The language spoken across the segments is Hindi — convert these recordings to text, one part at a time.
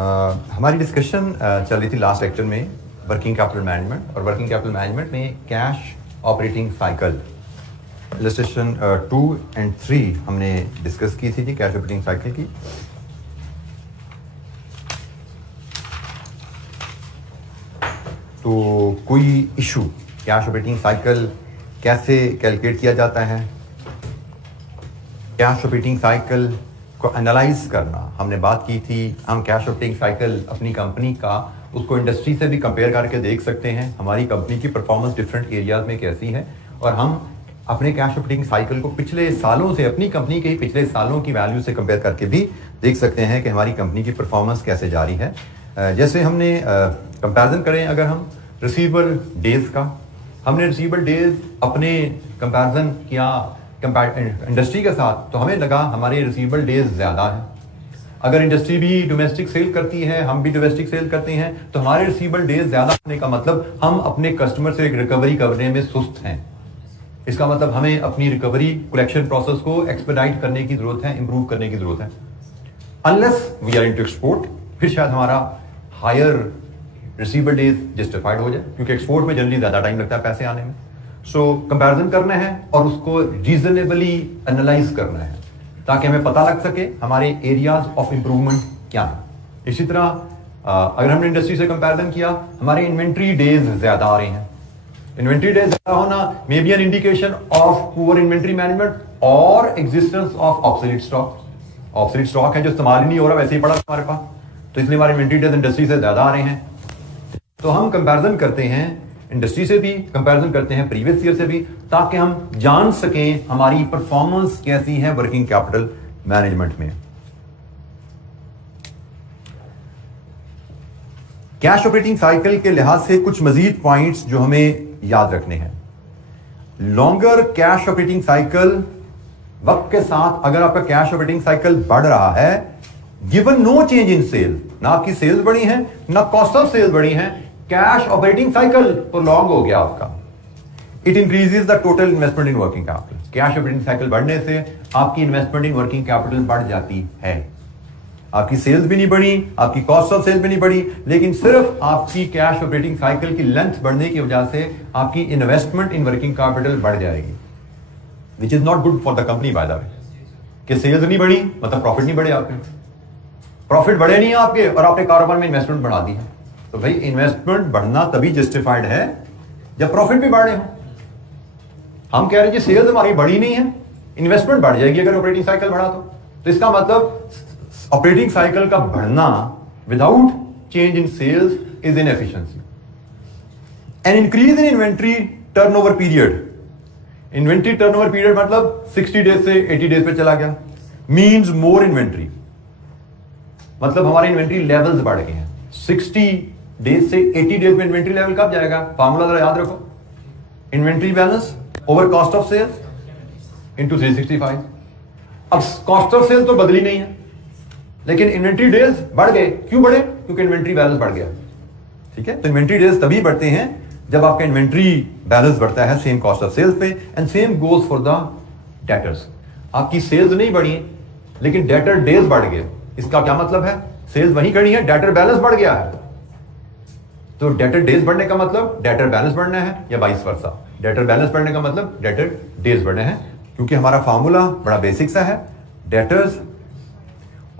हमारी डिस्कशन चल रही थी लास्ट लेक्चर में वर्किंग कैपिटल मैनेजमेंट, और वर्किंग कैपिटल मैनेजमेंट में cash operating cycle illustration 2 and 3 हमने डिस्कस की थी जी, कैश ऑपरेटिंग साइकिल की। तो कोई इशू, कैश ऑपरेटिंग साइकिल कैसे कैलकुलेट किया जाता है, कैश ऑपरेटिंग साइकिल को एनालाइज करना हमने बात की थी। हम कैश ऑपरेटिंग साइकिल अपनी कंपनी का उसको इंडस्ट्री से भी कंपेयर करके देख सकते हैं, हमारी कंपनी की परफॉर्मेंस डिफरेंट एरियाज में कैसी है, और हम अपने कैश ऑपरेटिंग साइकिल को पिछले सालों से, अपनी कंपनी के पिछले सालों की वैल्यू से कंपेयर करके भी देख सकते हैं कि हमारी कंपनी की परफॉर्मेंस कैसे जारी है। जैसे हमने कंपैरिजन करें अगर हम रिसीवेबल डेज का, हमने रिसीवेबल डेज अपने कंपैरिजन किया इंडस्ट्री के साथ, तो हमें लगा हमारे रिसीवेबल डेज ज़्यादा है। अगर इंडस्ट्री भी डोमेस्टिक सेल करती है, हम भी डोमेस्टिक सेल करते हैं, तो हमारे रिसीवेबल डेज ज़्यादा होने का मतलब हम अपने कस्टमर से रिकवरी करने में सुस्त हैं। इसका मतलब हमें अपनी रिकवरी कलेक्शन प्रोसेस को एक्सपेडाइट करने की जरूरत है, इंप्रूव करने की जरूरत है। Unless we are into export, फिर शायद हमारा हायर रिसीवेबल डेज जस्टिफाइड हो जाए, क्योंकि एक्सपोर्ट में जनरली ज्यादा टाइम लगता है पैसे आने में। सो कंपैरिजन करना है और उसको रीजनेबली एनालाइज करना है ताकि हमें पता लग सके हमारे एरियाज ऑफ इंप्रूवमेंट क्या है। इसी तरह अगर हमने इंडस्ट्री से कंपैरिजन किया, हमारे इन्वेंट्री डेज ज्यादा आ रहे हैं। इन्वेंट्री डेज ज्यादा होना may be an indication of poor inventory management और existence of obsolete stock. Obsolete stock है जो इस्तेमाल ही नहीं हो रहा, वैसे ही पड़ा हमारे पास, तो इसलिए हमारे इन्वेंट्री डेज इंडस्ट्री से ज्यादा आ रहे हैं। तो हम कंपैरिजन करते हैं इंडस्ट्री से भी, कंपैरिजन करते हैं प्रीवियस ईयर से भी, ताकि हम जान सकें हमारी परफॉर्मेंस कैसी है वर्किंग कैपिटल मैनेजमेंट में। कैश ऑपरेटिंग साइकिल के लिहाज से कुछ मजीद पॉइंट्स जो हमें याद रखने हैं। लॉन्गर कैश ऑपरेटिंग साइकिल, वक्त के साथ अगर आपका कैश ऑपरेटिंग साइकिल बढ़ रहा है, given no change in sale, ना आपकी सेल्स बढ़ी हैं ना कॉस्ट ऑफ सेल्स बढ़ी हैं, कैश ऑपरेटिंग साइकिल प्रोलॉन्ग हो गया आपका, it increases the total investment in working capital. Cash operating cycle बढ़ने से आपकी इन्वेस्टमेंट इन वर्किंग कैपिटल बढ़ जाती है। आपकी सेल्स भी नहीं बढ़ी, आपकी कॉस्ट ऑफ सेल्स भी नहीं बढ़ी, लेकिन सिर्फ आपकी कैश ऑपरेटिंग साइकिल की लेंथ बढ़ने की वजह से आपकी इन्वेस्टमेंट इन वर्किंग कैपिटल बढ़ जाएगी, which is not good for the company by the way. कि सेल्स नहीं बढ़ी मतलब प्रॉफिट नहीं बढ़े, आपके प्रॉफिट बढ़े नहीं आपके और आपने कारोबार में इन्वेस्टमेंट बढ़ा दी है। तो भाई इन्वेस्टमेंट बढ़ना तभी जस्टिफाइड है जब प्रॉफिट भी बढ़ रहे हो। हम कह रहे हैं सेल्स हमारी बढ़ी नहीं है, इन्वेस्टमेंट बढ़ जाएगी अगर ऑपरेटिंग साइकिल बढ़ा तो इसका मतलब ऑपरेटिंग साइकिल का बढ़ना without change in sales is inefficiency. An increase in inventory turnover period, inventory turnover period मतलब 60 डेज से 80 डेज पे चला गया, मींस मोर इन्वेंट्री, मतलब हमारे इन्वेंट्री लेवल्स बढ़ गए हैं। 60 डेज से 80 डेज में इन्वेंट्री लेवल कब जाएगा? फार्मूला जरा याद रखो, inventory balance over cost of sales into 365। अब कॉस्ट ऑफ सेल्स तो बदली नहीं है, लेकिन इन्वेंट्री डेज बढ़ गए। क्यों बढ़े? क्योंकि इन्वेंट्री बैलेंस बढ़ गया। ठीक है, तो इन्वेंट्री डेज तभी बढ़ते हैं जब आपका इन्वेंट्री बैलेंस बढ़ता है सेम कॉस्ट ऑफ सेल्स पे, and same goes for the debtors. आपकी सेल्स नहीं बढ़ी लेकिन डेटर डेज बढ़ गए, इसका क्या मतलब है? सेल्स वहीं खड़ी है, डेटर बैलेंस बढ़ गया है। तो डेटर डेज बढ़ने का मतलब डेटर बैलेंस बढ़ना है, या वाइस वर्सा। डेटर बैलेंस बढ़ने का मतलब डेटर डेज बढ़ने हैं, क्योंकि हमारा फार्मूला बड़ा बेसिक सा है, डेटर्स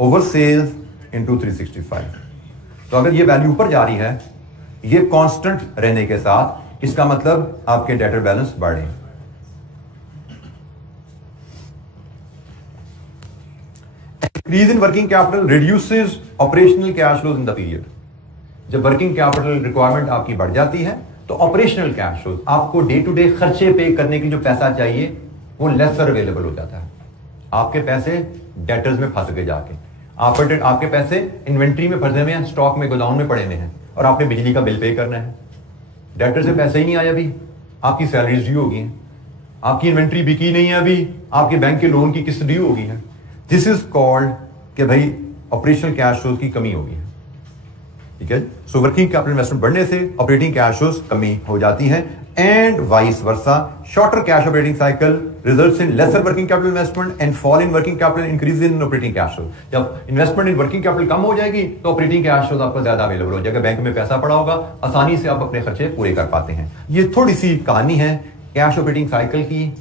ओवर सेल्स इनटू 365। तो अगर ये वैल्यू ऊपर जा रही है, ये कांस्टेंट रहने के साथ, इसका मतलब आपके डेटर बैलेंस बढ़े। Increase in working capital reduces operational cash flows in the period। जब वर्किंग कैपिटल रिक्वायरमेंट आपकी बढ़ जाती है तो ऑपरेशनल कैश फ्लोज, आपको डे टू डे खर्चे पे करने की जो पैसा चाहिए वो लेसर अवेलेबल हो जाता है। आपके पैसे डेटर्स में फंस गए जाके, आपके पैसे इन्वेंट्री में फंसे हुए हैं, स्टॉक में गोदाउन में पड़े हुए हैं, और आपने बिजली का बिल पे करना है। डेटर से पैसे ही नहीं आया अभी, आपकी सैलरीज ड्यू होगी हैं, आपकी इन्वेंट्री बिकी नहीं है अभी, आपके बैंक के लोन की किस्त ड्यू होगी है। दिस इज कॉल्ड कि भाई ऑपरेशनल कैश फ्लोज की कमी होगी है। ठीक है। सो वर्किंग कैपिटल इन्वेस्टमेंट बढ़ने से ऑपरेटिंग कैश फ्लोज कमी हो जाती है and vice versa. Shorter cash operating cycle results in laser working capital investment and fall in working capital, increase in operating cash flow. जब इन्वेस्टमेंट इन वर्किंग कैपिटल कम हो जाएगी तो ऑपरेटिंग कैश फ्लोज आपको ज्यादा अवेलेबल हो जाएगा, बैंक में पैसा पड़ा होगा, आसानी से आप अपने खर्चे पूरे कर पाते हैं। ये थोड़ी सी कहानी है कैश ऑपरेटिंग साइकिल की,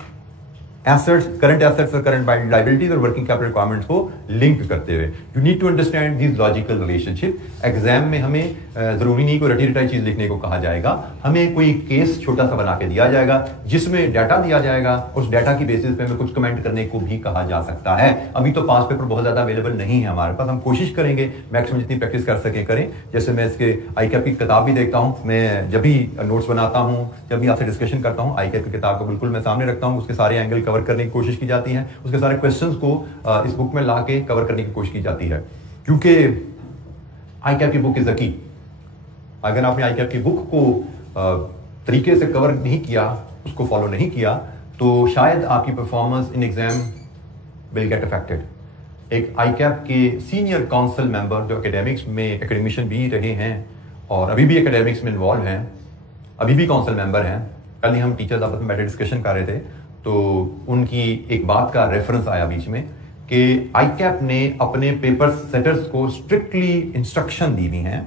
एसेट्स, करंट एसेट्स और करंट लायबिलिटीज और वर्किंग कैपिटल रिक्वायरमेंट्स को लिंक करते हुए। You need to understand this logical relationship. Exam में हमें जरूरी नहीं कोई रटी रटाई चीज लिखने को कहा जाएगा, हमें कोई केस छोटा सा बना के दिया जाएगा जिसमें डाटा दिया जाएगा, उस डाटा की बेसिस पे हमें कुछ कमेंट करने को भी कहा जा सकता है। अभी तो पास पेपर बहुत ज्यादा अवेलेबल नहीं है हमारे पास, हम कोशिश करेंगे मैक्सिमम जितनी प्रैक्टिस कर सके करें। जैसे मैं इसके आईकैप की किताब भी देखता हूँ, मैं जब भी नोट्स बनाता हूँ, जब भी आपसे डिस्कशन करता हूँ, आईकैप की किताब को बिल्कुल मैं सामने रखता हूँ, उसके सारे एंगल कवर करने की कोशिश की जाती है, उसके सारे क्वेश्चंस को इस बुक में ला के कवर करने की कोशिश की जाती है। क्योंकि आईकैप की बुक इज द की। अगर आपने आईकैप की बुक को तरीके से कवर नहीं किया, उसको फॉलो नहीं किया, तो शायद आपकी performance in exam will get affected. एक आईकैप के सीनियर काउंसिल मेंबर जो एकेडमिक्स में एकेडमिशियन भी रहे हैं और अभी भी एकेडमिक्स में इन्वॉल्व हैं, अभी भी काउंसिल मेंबर हैं, कल ही हम टीचर्स आपस में बैठे डिस्कशन कर रहे थे, तो उनकी एक बात का रेफरेंस आया बीच में कि आईकैप ने अपने पेपर सेटर्स को स्ट्रिक्टली इंस्ट्रक्शन दी हुई हैं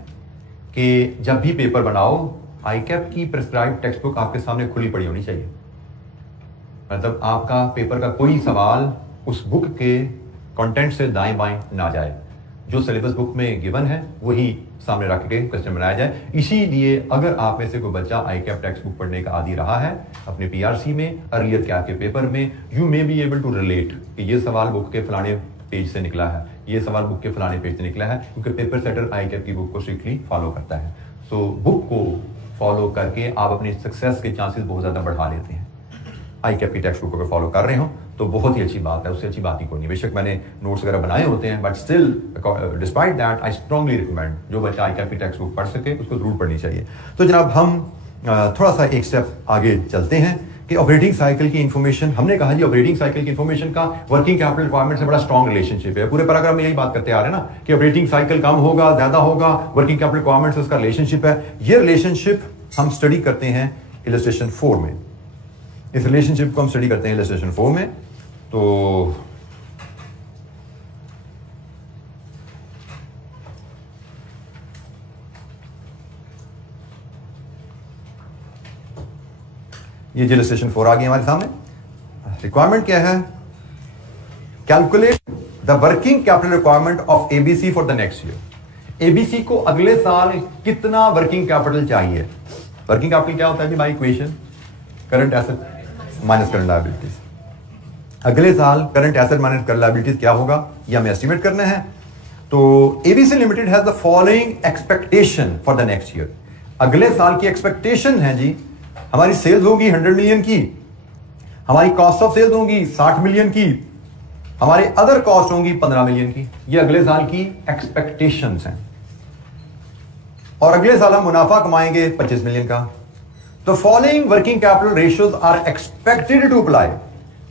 कि जब भी पेपर बनाओ, आईकैप की प्रिस्क्राइब टेक्स्ट बुक आपके सामने खुली पड़ी होनी चाहिए। मतलब आपका पेपर का कोई सवाल उस बुक के कंटेंट से दाएं बाएं ना जाए, जो सिलेबस बुक में गिवन है वही सामने रख के क्वेश्चन बनाया जाए। इसीलिए अगर आप में से कोई बच्चा आईकैप टेक्स्ट बुक पढ़ने का आदी रहा है अपने पीआरसी में, अर्लियर कैप के पेपर में, you may be able to relate कि ये सवाल बुक के फलाने पेज से निकला है, ये सवाल बुक के फलाने पेज से निकला है, क्योंकि पेपर सेटर आईकैप की बुक को स्ट्रिक्टली फॉलो करता है। सो बुक को फॉलो करके आप अपनी सक्सेस के चांसेस बहुत ज्यादा बढ़ा लेते हैं। आईकैप की टेक्स्ट बुक अगर फॉलो कर रहे हो तो बहुत ही अच्छी बात है, उससे अच्छी बात ही कोई नहीं। बेशक मैंने नोट्स वगैरह बनाए होते हैं, but still despite that I strongly recommend जो बच्चा आईकैप की टेक्स्ट बुक पढ़ सके उसको जरूर पढ़नी चाहिए। तो जनाब हम थोड़ा सा एक स्टेप आगे चलते हैं कि ऑपरेटिंग साइकिल की इंफॉर्मेशन, हमने कहा जी ऑपरेटिंग साइकिल की इंफॉर्मेशन का वर्किंग कैपिटल रिक्वायरमेंट से बड़ा स्ट्रॉन्ग रिलेशनशिप है। पूरे पैराग्राफ में यही बात करते आ रहे हैं ना कि ऑपरेटिंग साइकिल कम होगा, ज्यादा होगा, वर्किंग कैपिटल रिक्वायरमेंट से उसका रिलेशनशिप है। ये रिलेशनशिप हम स्टडी करते हैं इलस्ट्रेशन 4 में। इस रिलेशनशिप को हम स्टडी करते हैं इलस्ट्रेशन 4 में। तो ये इलस्ट्रेशन 4 आ गई हमारे सामने। रिक्वायरमेंट क्या है? Calculate the working capital requirement of ABC for the next year. ABC को अगले साल कितना वर्किंग कैपिटल चाहिए? वर्किंग कैपिटल क्या होता है जी? By equation current asset minus current liabilities. अगले साल current asset minus current liabilities क्या होगा ये हमें एस्टिमेट करना है। तो ABC limited has the following expectation for the next year. अगले साल की एक्सपेक्टेशन है जी, हमारी सेल्स होगी 100 मिलियन की, हमारी कॉस्ट ऑफ सेल्स होगी 60 मिलियन की, हमारी अदर कॉस्ट होंगी 15 मिलियन की। ये अगले साल की एक्सपेक्टेशंस हैं और अगले साल हम मुनाफा कमाएंगे 25 मिलियन का। तो following working capital ratios are expected to apply.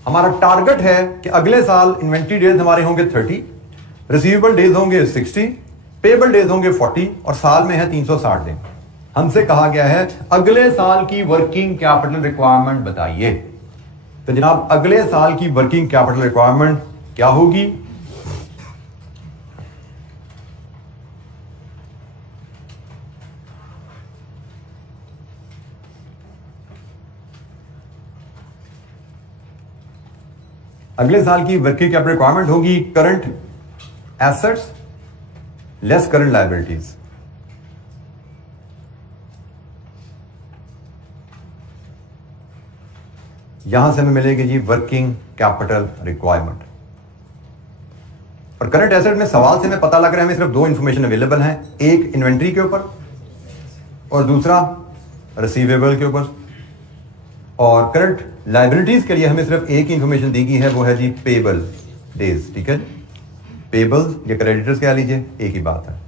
हमारा टारगेट है कि अगले साल इन्वेंट्री डेज हमारे होंगे 30, रिसीवेबल डेज होंगे 60, पेबल डेज होंगे 40 और साल में है 360 दिन। हमसे कहा गया है अगले साल की वर्किंग कैपिटल रिक्वायरमेंट बताइए। तो जनाब अगले साल की वर्किंग कैपिटल रिक्वायरमेंट क्या होगी? अगले साल की वर्किंग कैपिटल रिक्वायरमेंट होगी current assets less current liabilities. यहां से हमें मिलेगी जी वर्किंग कैपिटल रिक्वायरमेंट। और करंट एसेट में सवाल से हमें पता लग रहा है हमें सिर्फ दो इंफॉर्मेशन अवेलेबल हैं, एक इन्वेंट्री के ऊपर और दूसरा रिसीवेबल के ऊपर। और करंट लायबिलिटीज के लिए हमें सिर्फ एक ही इंफॉर्मेशन दी गई है, वो है जी पेबल डेज। ठीक है, पेबल्स या क्रेडिटर्स कह लीजिए, एक ही बात है।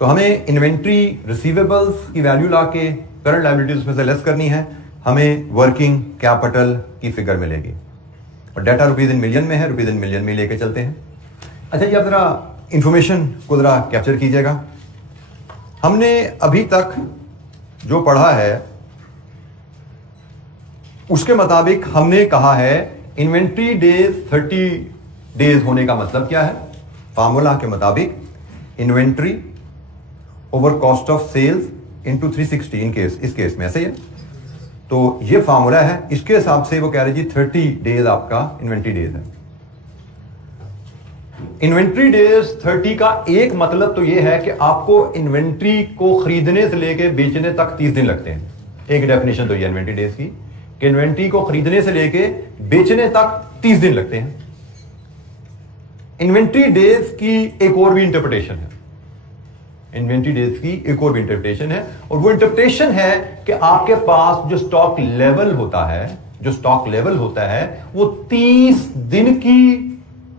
तो हमें इन्वेंट्री रिसीवेबल्स की वैल्यू लाके करंट लायबिलिटीज में से लेस करनी है, हमें वर्किंग कैपिटल की फिगर मिलेगी। और डाटा रुपीज इन मिलियन में है, रुपीज इन मिलियन में लेके चलते हैं। अच्छा जी, आप जरा इंफॉर्मेशन को जरा कैप्चर कीजिएगा। हमने अभी तक जो पढ़ा है उसके मुताबिक हमने कहा है इन्वेंट्री डेज 30 डेज होने का मतलब क्या है? फार्मूला के मुताबिक inventory over cost of sales into 360 इस केस में ऐसे ही है। तो ये फार्मूला है, इसके हिसाब से वो कह रहे जी 30 डेज आपका इन्वेंट्री डेज है। इन्वेंट्री डेज 30 का एक मतलब तो ये है कि आपको इन्वेंट्री को खरीदने से लेके बेचने तक 30 दिन लगते हैं। एक डेफिनेशन तो ये इन्वेंट्री डेज की कि इन्वेंट्री को खरीदने से लेके बेचने तक 30 दिन लगते हैं। इन्वेंट्री डेज की एक और भी इंटरप्रिटेशन है, इन्वेंट्री डेज की एक और भी इंटरप्रिटेशन है, और वो इंटरप्रिटेशन है कि आपके पास जो स्टॉक लेवल होता है, वो 30 दिन की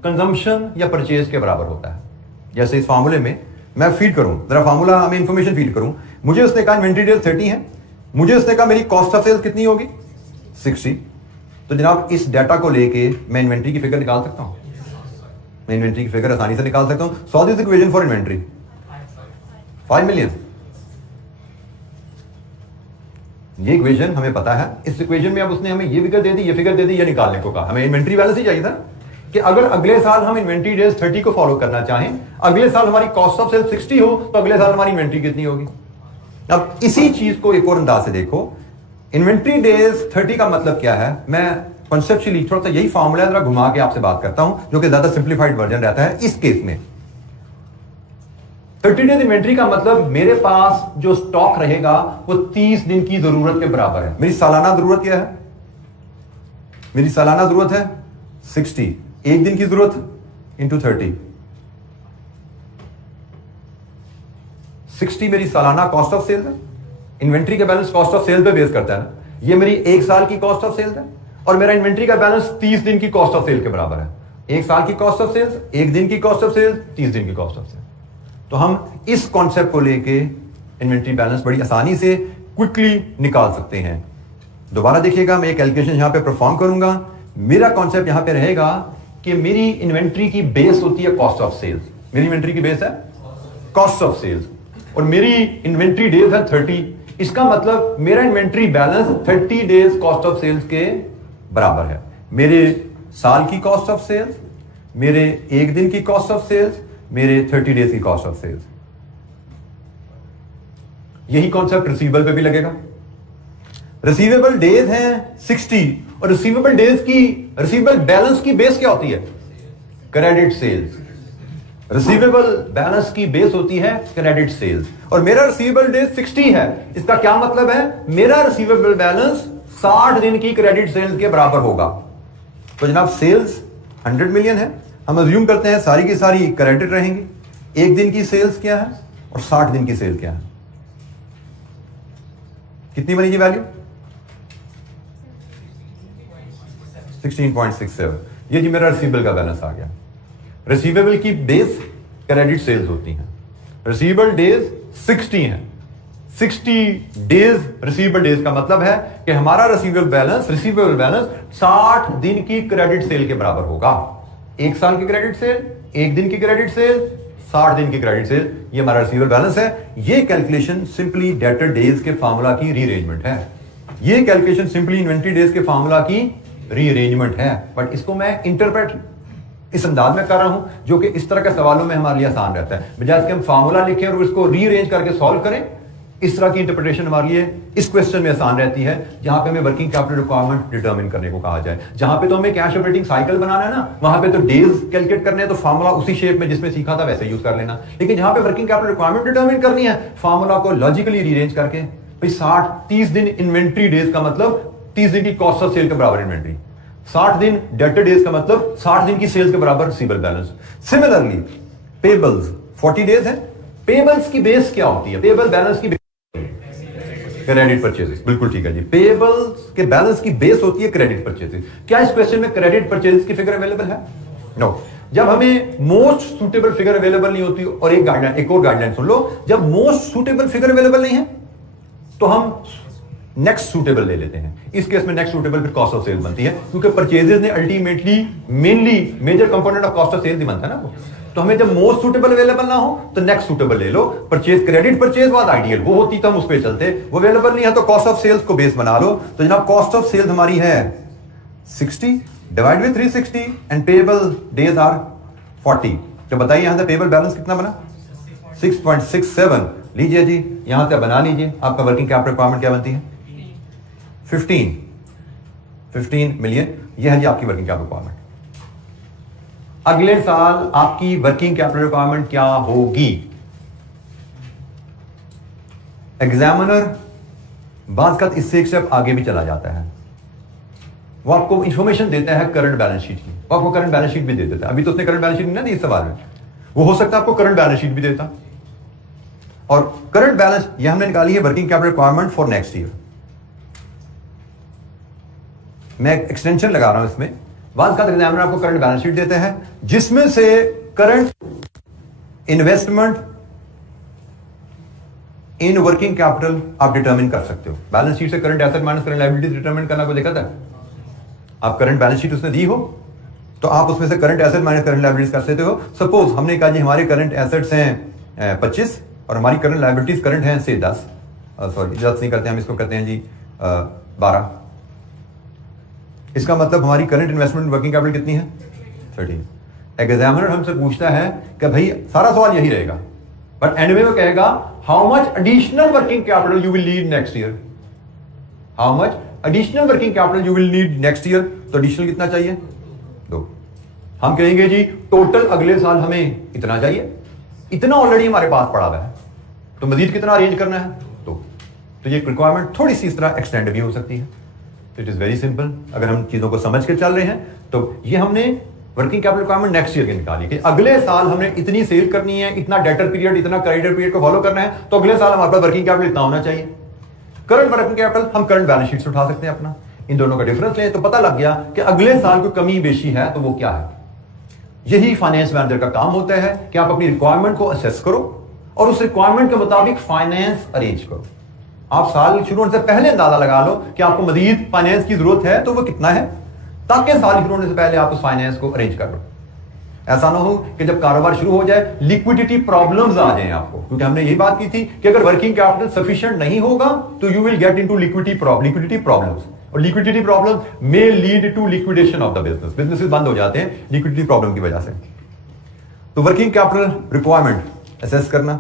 कंजम्पशन या परचेज के बराबर होता है। जैसे इस फार्मूले में मैं फीड करूं, जरा फार्मूला में इंफॉर्मेशन फीड करूं, मुझे उसने कहा इन्वेंट्री डेज 30 है, मुझे उसने कहा मेरी कॉस्ट ऑफ सेल्स कितनी होगी 60। तो जनाब इस डाटा को लेके मैं इन्वेंट्री की फिगर निकाल सकता हूं, मैं इन्वेंट्री की फिगर आसानी से निकाल सकता हूं। Solve this equation for inventory 5 million. ये इक्वेशन हमें पता है, इस इक्वेशन में अब उसने हमें ये फिगर दे दी, ये फिगर दे दी, ये निकालने को कहा। हमें इन्वेंट्री बैलेंस ही चाहिए था कि अगर अगले साल हम इन्वेंट्री डेज 30 को फॉलो करना चाहें, अगले साल हमारी कॉस्ट ऑफ सेल्स 60 हो, तो अगले साल हमारी इन्वेंट्री कितनी होगी। अब इसी चीज को एक और अंदाज से देखो, इन्वेंट्री डेज 30 का मतलब क्या है। मैं कॉन्सेप्चुअली थोड़ा सा यही फॉर्मूला जरा घुमा के आपसे बात करता हूं, जो कि ज्यादा सिंप्लीफाइड वर्जन रहता है इस केस में। 30 डेज इन्वेंट्री का मतलब मेरे पास जो स्टॉक रहेगा वो 30 दिन की जरूरत के बराबर है। मेरी सालाना जरूरत क्या है? मेरी सालाना जरूरत है 60, एक दिन की जरूरत इंटू 30, 60 मेरी सालाना कॉस्ट ऑफ सेल्स है। इन्वेंट्री का बैलेंस कॉस्ट ऑफ सेल्स पे बेस करता है ना, ये मेरी एक साल की कॉस्ट ऑफ सेल्स है, और मेरा इन्वेंट्री का बैलेंस 30 दिन की कॉस्ट ऑफ सेल के बराबर है। एक साल की कॉस्ट ऑफ सेल्स, एक दिन की कॉस्ट ऑफ सेल्स, 30 दिन की कॉस्ट ऑफ सेल्स। तो हम इस कॉन्सेप्ट को लेके इन्वेंट्री बैलेंस बड़ी आसानी से क्विकली निकाल सकते हैं। दोबारा देखिएगा, मैं कैलकुलेशन यहां पे परफॉर्म करूंगा। मेरा कॉन्सेप्ट यहां पे रहेगा कि मेरी इन्वेंट्री की बेस होती है कॉस्ट ऑफ सेल्स, मेरी इन्वेंट्री की बेस है कॉस्ट ऑफ सेल्स, और मेरी इन्वेंट्री डेज है 30। इसका मतलब मेरा inventory balance 30 days cost of sales के बराबर है। मेरे साल की कॉस्ट ऑफ सेल्स, मेरे एक दिन की कॉस्ट ऑफ सेल्स, मेरे 30 डेज की कॉस्ट ऑफ सेल्स। यही कॉन्सेप्ट रिसीवेबल पे भी लगेगा। रिसीवेबल डेज हैं 60, और रिसीवेबल बैलेंस की बेस क्या होती है? Credit sales. रिसीवेबल बैलेंस की बेस होती है क्रेडिट सेल्स, और मेरा रिसीवेबल डेज 60 है। इसका क्या मतलब है? मेरा रिसीवेबल बैलेंस 60 दिन की क्रेडिट सेल्स के बराबर होगा। तो जनाब सेल्स 100 मिलियन है, हम अज्यूम करते हैं सारी की सारी क्रेडिट रहेंगी। एक दिन की सेल्स क्या है और 60 दिन की सेल क्या है? कितनी बनेगी वैल्यू? 16.67। ये जी मेरा रिसीवेबल का बैलेंस आ गया। रिसीवेबल की बेस क्रेडिट सेल्स होती हैं, रिसीवेबल डेज 60 हैं। 60 डेज रिसीवेबल डेज का मतलब है कि हमारा रिसीवेबल बैलेंस 60 दिन की क्रेडिट सेल के बराबर होगा। एक साल की क्रेडिट सेल, एक दिन की क्रेडिट सेल, 60 दिन की क्रेडिट सेल, ये हमारा रिसीवेबल बैलेंस है। ये कैलकुलेशन सिंपली डेटर डेज के फार्मूला की रीअरेंजमेंट है। ये कैलकुलेशन सिंपली इन्वेंट्री डेज के फार्मूला की रीअरेंजमेंट है, बट इसको मैं इंटरप्रेट इस अंदाज में कर रहा हूं जो कि इस तरह के सवालों में हमारे लिए आसान रहता है। बजाय इसके हम फार्मूला लिखें और इसको रीअरेंज करके सॉल्व करें, इस तरह की इंटरप्रिटेशन हमारे लिए इस क्वेश्चन में आसान रहती है, जहां पे हमें वर्किंग कैपिटल रिक्वायरमेंट डिटरमिन करने को कहा जाए। जहां पे तो हमें कैश ऑपरेटिंग साइकिल बनाना है ना, वहां पे तो डेज कैलकुलेट करने हैं, तो फार्मूला उसी शेप में जिसमें सीखा था वैसे यूज कर लेना। लेकिन जहां पे वर्किंग कैपिटल रिक्वायरमेंट डिटरमिन करनी है, फार्मूला को लॉजिकली रीअरेंज करके, भाई 30 दिन इन्वेंट्री डेज का मतलब 30 दिन की कॉस्ट ऑफ सेल के बराबर इन्वेंट्री, 60 दिन डेटर डेज का मतलब 60 दिन की सेल्स के बराबर receivable balance. Similarly payables 40 days है। पेबल्स की बेस क्या होती है? पेबल बैलेंस की क्रेडिट परचेजेस, बिल्कुल ठीक है जी। पेबल्स के बैलेंस की बेस होती है क्रेडिट परचेजेस। क्या इस क्वेश्चन में क्रेडिट परचेजेस की फिगर अवेलेबल है? नो। जब हमें मोस्ट सुटेबल फिगर अवेलेबल नहीं होती, और एक और गाइडलाइन सुन लो, जब मोस्ट सुटेबल फिगर अवेलेबल नहीं है तो हम नेक्स्ट सूटेबल ले लेते हैं। इस केस में नेक्स्ट सूटेबल फिर कॉस्ट ऑफ सेल बनती है, क्योंकि परचेजेस ने ultimately mainly major component of cost of sale ही बनता है ना वो। तो तो हमें जब मोस्ट सुटेबल अवेलेबल ना हो तो नेक्स्ट सुटेबल ले लो। परचेज क्रेडिट परचेज बाद आइडियल वो होती तो हम उस पर चलते, वो अवेलेबल नहीं है तो कॉस्ट ऑफ सेल्स को बेस बना लो। तो जनाब कॉस्ट ऑफ सेल्स हमारी है 60 divide with 360 and payable days are 40। तो बताइए यहां से पेएबल बैलेंस कितना बना 6.67। लीजिए जी यहां से बना लीजिए, आपका वर्किंग कैपिटल रिक्वायरमेंट क्या बनती है 15 मिलियन। यह है जी आपकी वर्किंग कैपिटल रिक्वायरमेंट। अगले साल आपकी वर्किंग कैपिटल रिक्वायरमेंट क्या होगी? एग्जामिनर बात इससे एक स्टेप आगे भी चला जाता है, वो आपको इंफॉर्मेशन देता है करंट बैलेंस शीट की, वो आपको करंट बैलेंस शीट भी दे देता है। अभी तो उसने करंट बैलेंस शीट नहीं ना दी इस सवाल में, वो हो सकता है आपको करंट बैलेंस शीट भी देता। और करंट बैलेंस यह हमने निकाली है working capital requirement for next year. मैं एक्सटेंशन लगा रहा हूं इसमें। बाद का एग्जामिनर आपको करंट बैलेंस शीट देते हैं जिसमें से current investment in working capital आप डिटरमिन कर सकते हो। बैलेंस शीट से current asset minus current liability determine करना कोई दिक्कत है? आप करंट बैलेंस शीट उसने दी हो तो आप उसमें से current asset minus current liabilities कर सकते हो। सपोज हमने कहा जी हमारे करंट एसेट्स हैं 25 और हमारी करंट लायबिलिटीज करंट हैं से 10 नहीं करते हम इसको करते हैं जी 12। इसका मतलब हमारी करंट इन्वेस्टमेंट वर्किंग कैपिटल कितनी है 13। एग्जामिनर हमसे पूछता है कि भाई सारा सवाल यही रहेगा बट एंड में वो कहेगा how much additional working capital you will need next year, how much additional working capital you will need next year. तो एडिशनल कितना चाहिए 2। हम कहेंगे जी टोटल अगले साल हमें इतना चाहिए, इतना ऑलरेडी हमारे पास पड़ा हुआ है तो मजीद कितना अरेंज करना है। तो ये रिक्वायरमेंट थोड़ी सी इस तरह एक्सटेंड भी हो सकती है। तो इट इज वेरी सिंपल, अगर हम चीजों को समझ के चल रहे हैं तो ये हमने working capital requirement next year की निकाली कि अगले साल हमने इतनी सेल करनी है, इतना डेटर पीरियड, इतना क्रेडिटर पीरियड को फॉलो करना है, तो अगले साल हमारे पास वर्किंग कैपिटल इतना होना चाहिए। करंट वर्किंग कैपिटल हम करंट बैलेंस शीट से उठा सकते हैं अपना, इन दोनों का डिफरेंस लें तो पता लग गया कि अगले साल कोई कमी बेशी है तो वो क्या है। यही फाइनेंस मैनेजर का काम होता है कि आप अपनी रिक्वायरमेंट को असेस करो और उस रिक्वायरमेंट के मुताबिक फाइनेंस अरेंज करो। आप साल शुरू होने से पहले अंदाजा लगा लो कि आपको मजीद फाइनेंस की जरूरत है तो वो कितना है, ताकि साल शुरू होने से पहले आप उस फाइनेंस को अरेंज कर लो। ऐसा ना हो कि जब कारोबार शुरू हो जाए लिक्विडिटी प्रॉब्लम्स आ जाएं आपको, क्योंकि हमने यही बात की थी कि अगर वर्किंग कैपिटल सफिशिएंट नहीं होगा तो you will get into liquidity problems और liquidity problems may lead to liquidation of the business. Businesses बंद हो जाते हैं लिक्विडिटी प्रॉब्लम की वजह से। तो वर्किंग कैपिटल रिक्वायरमेंट असेस करना,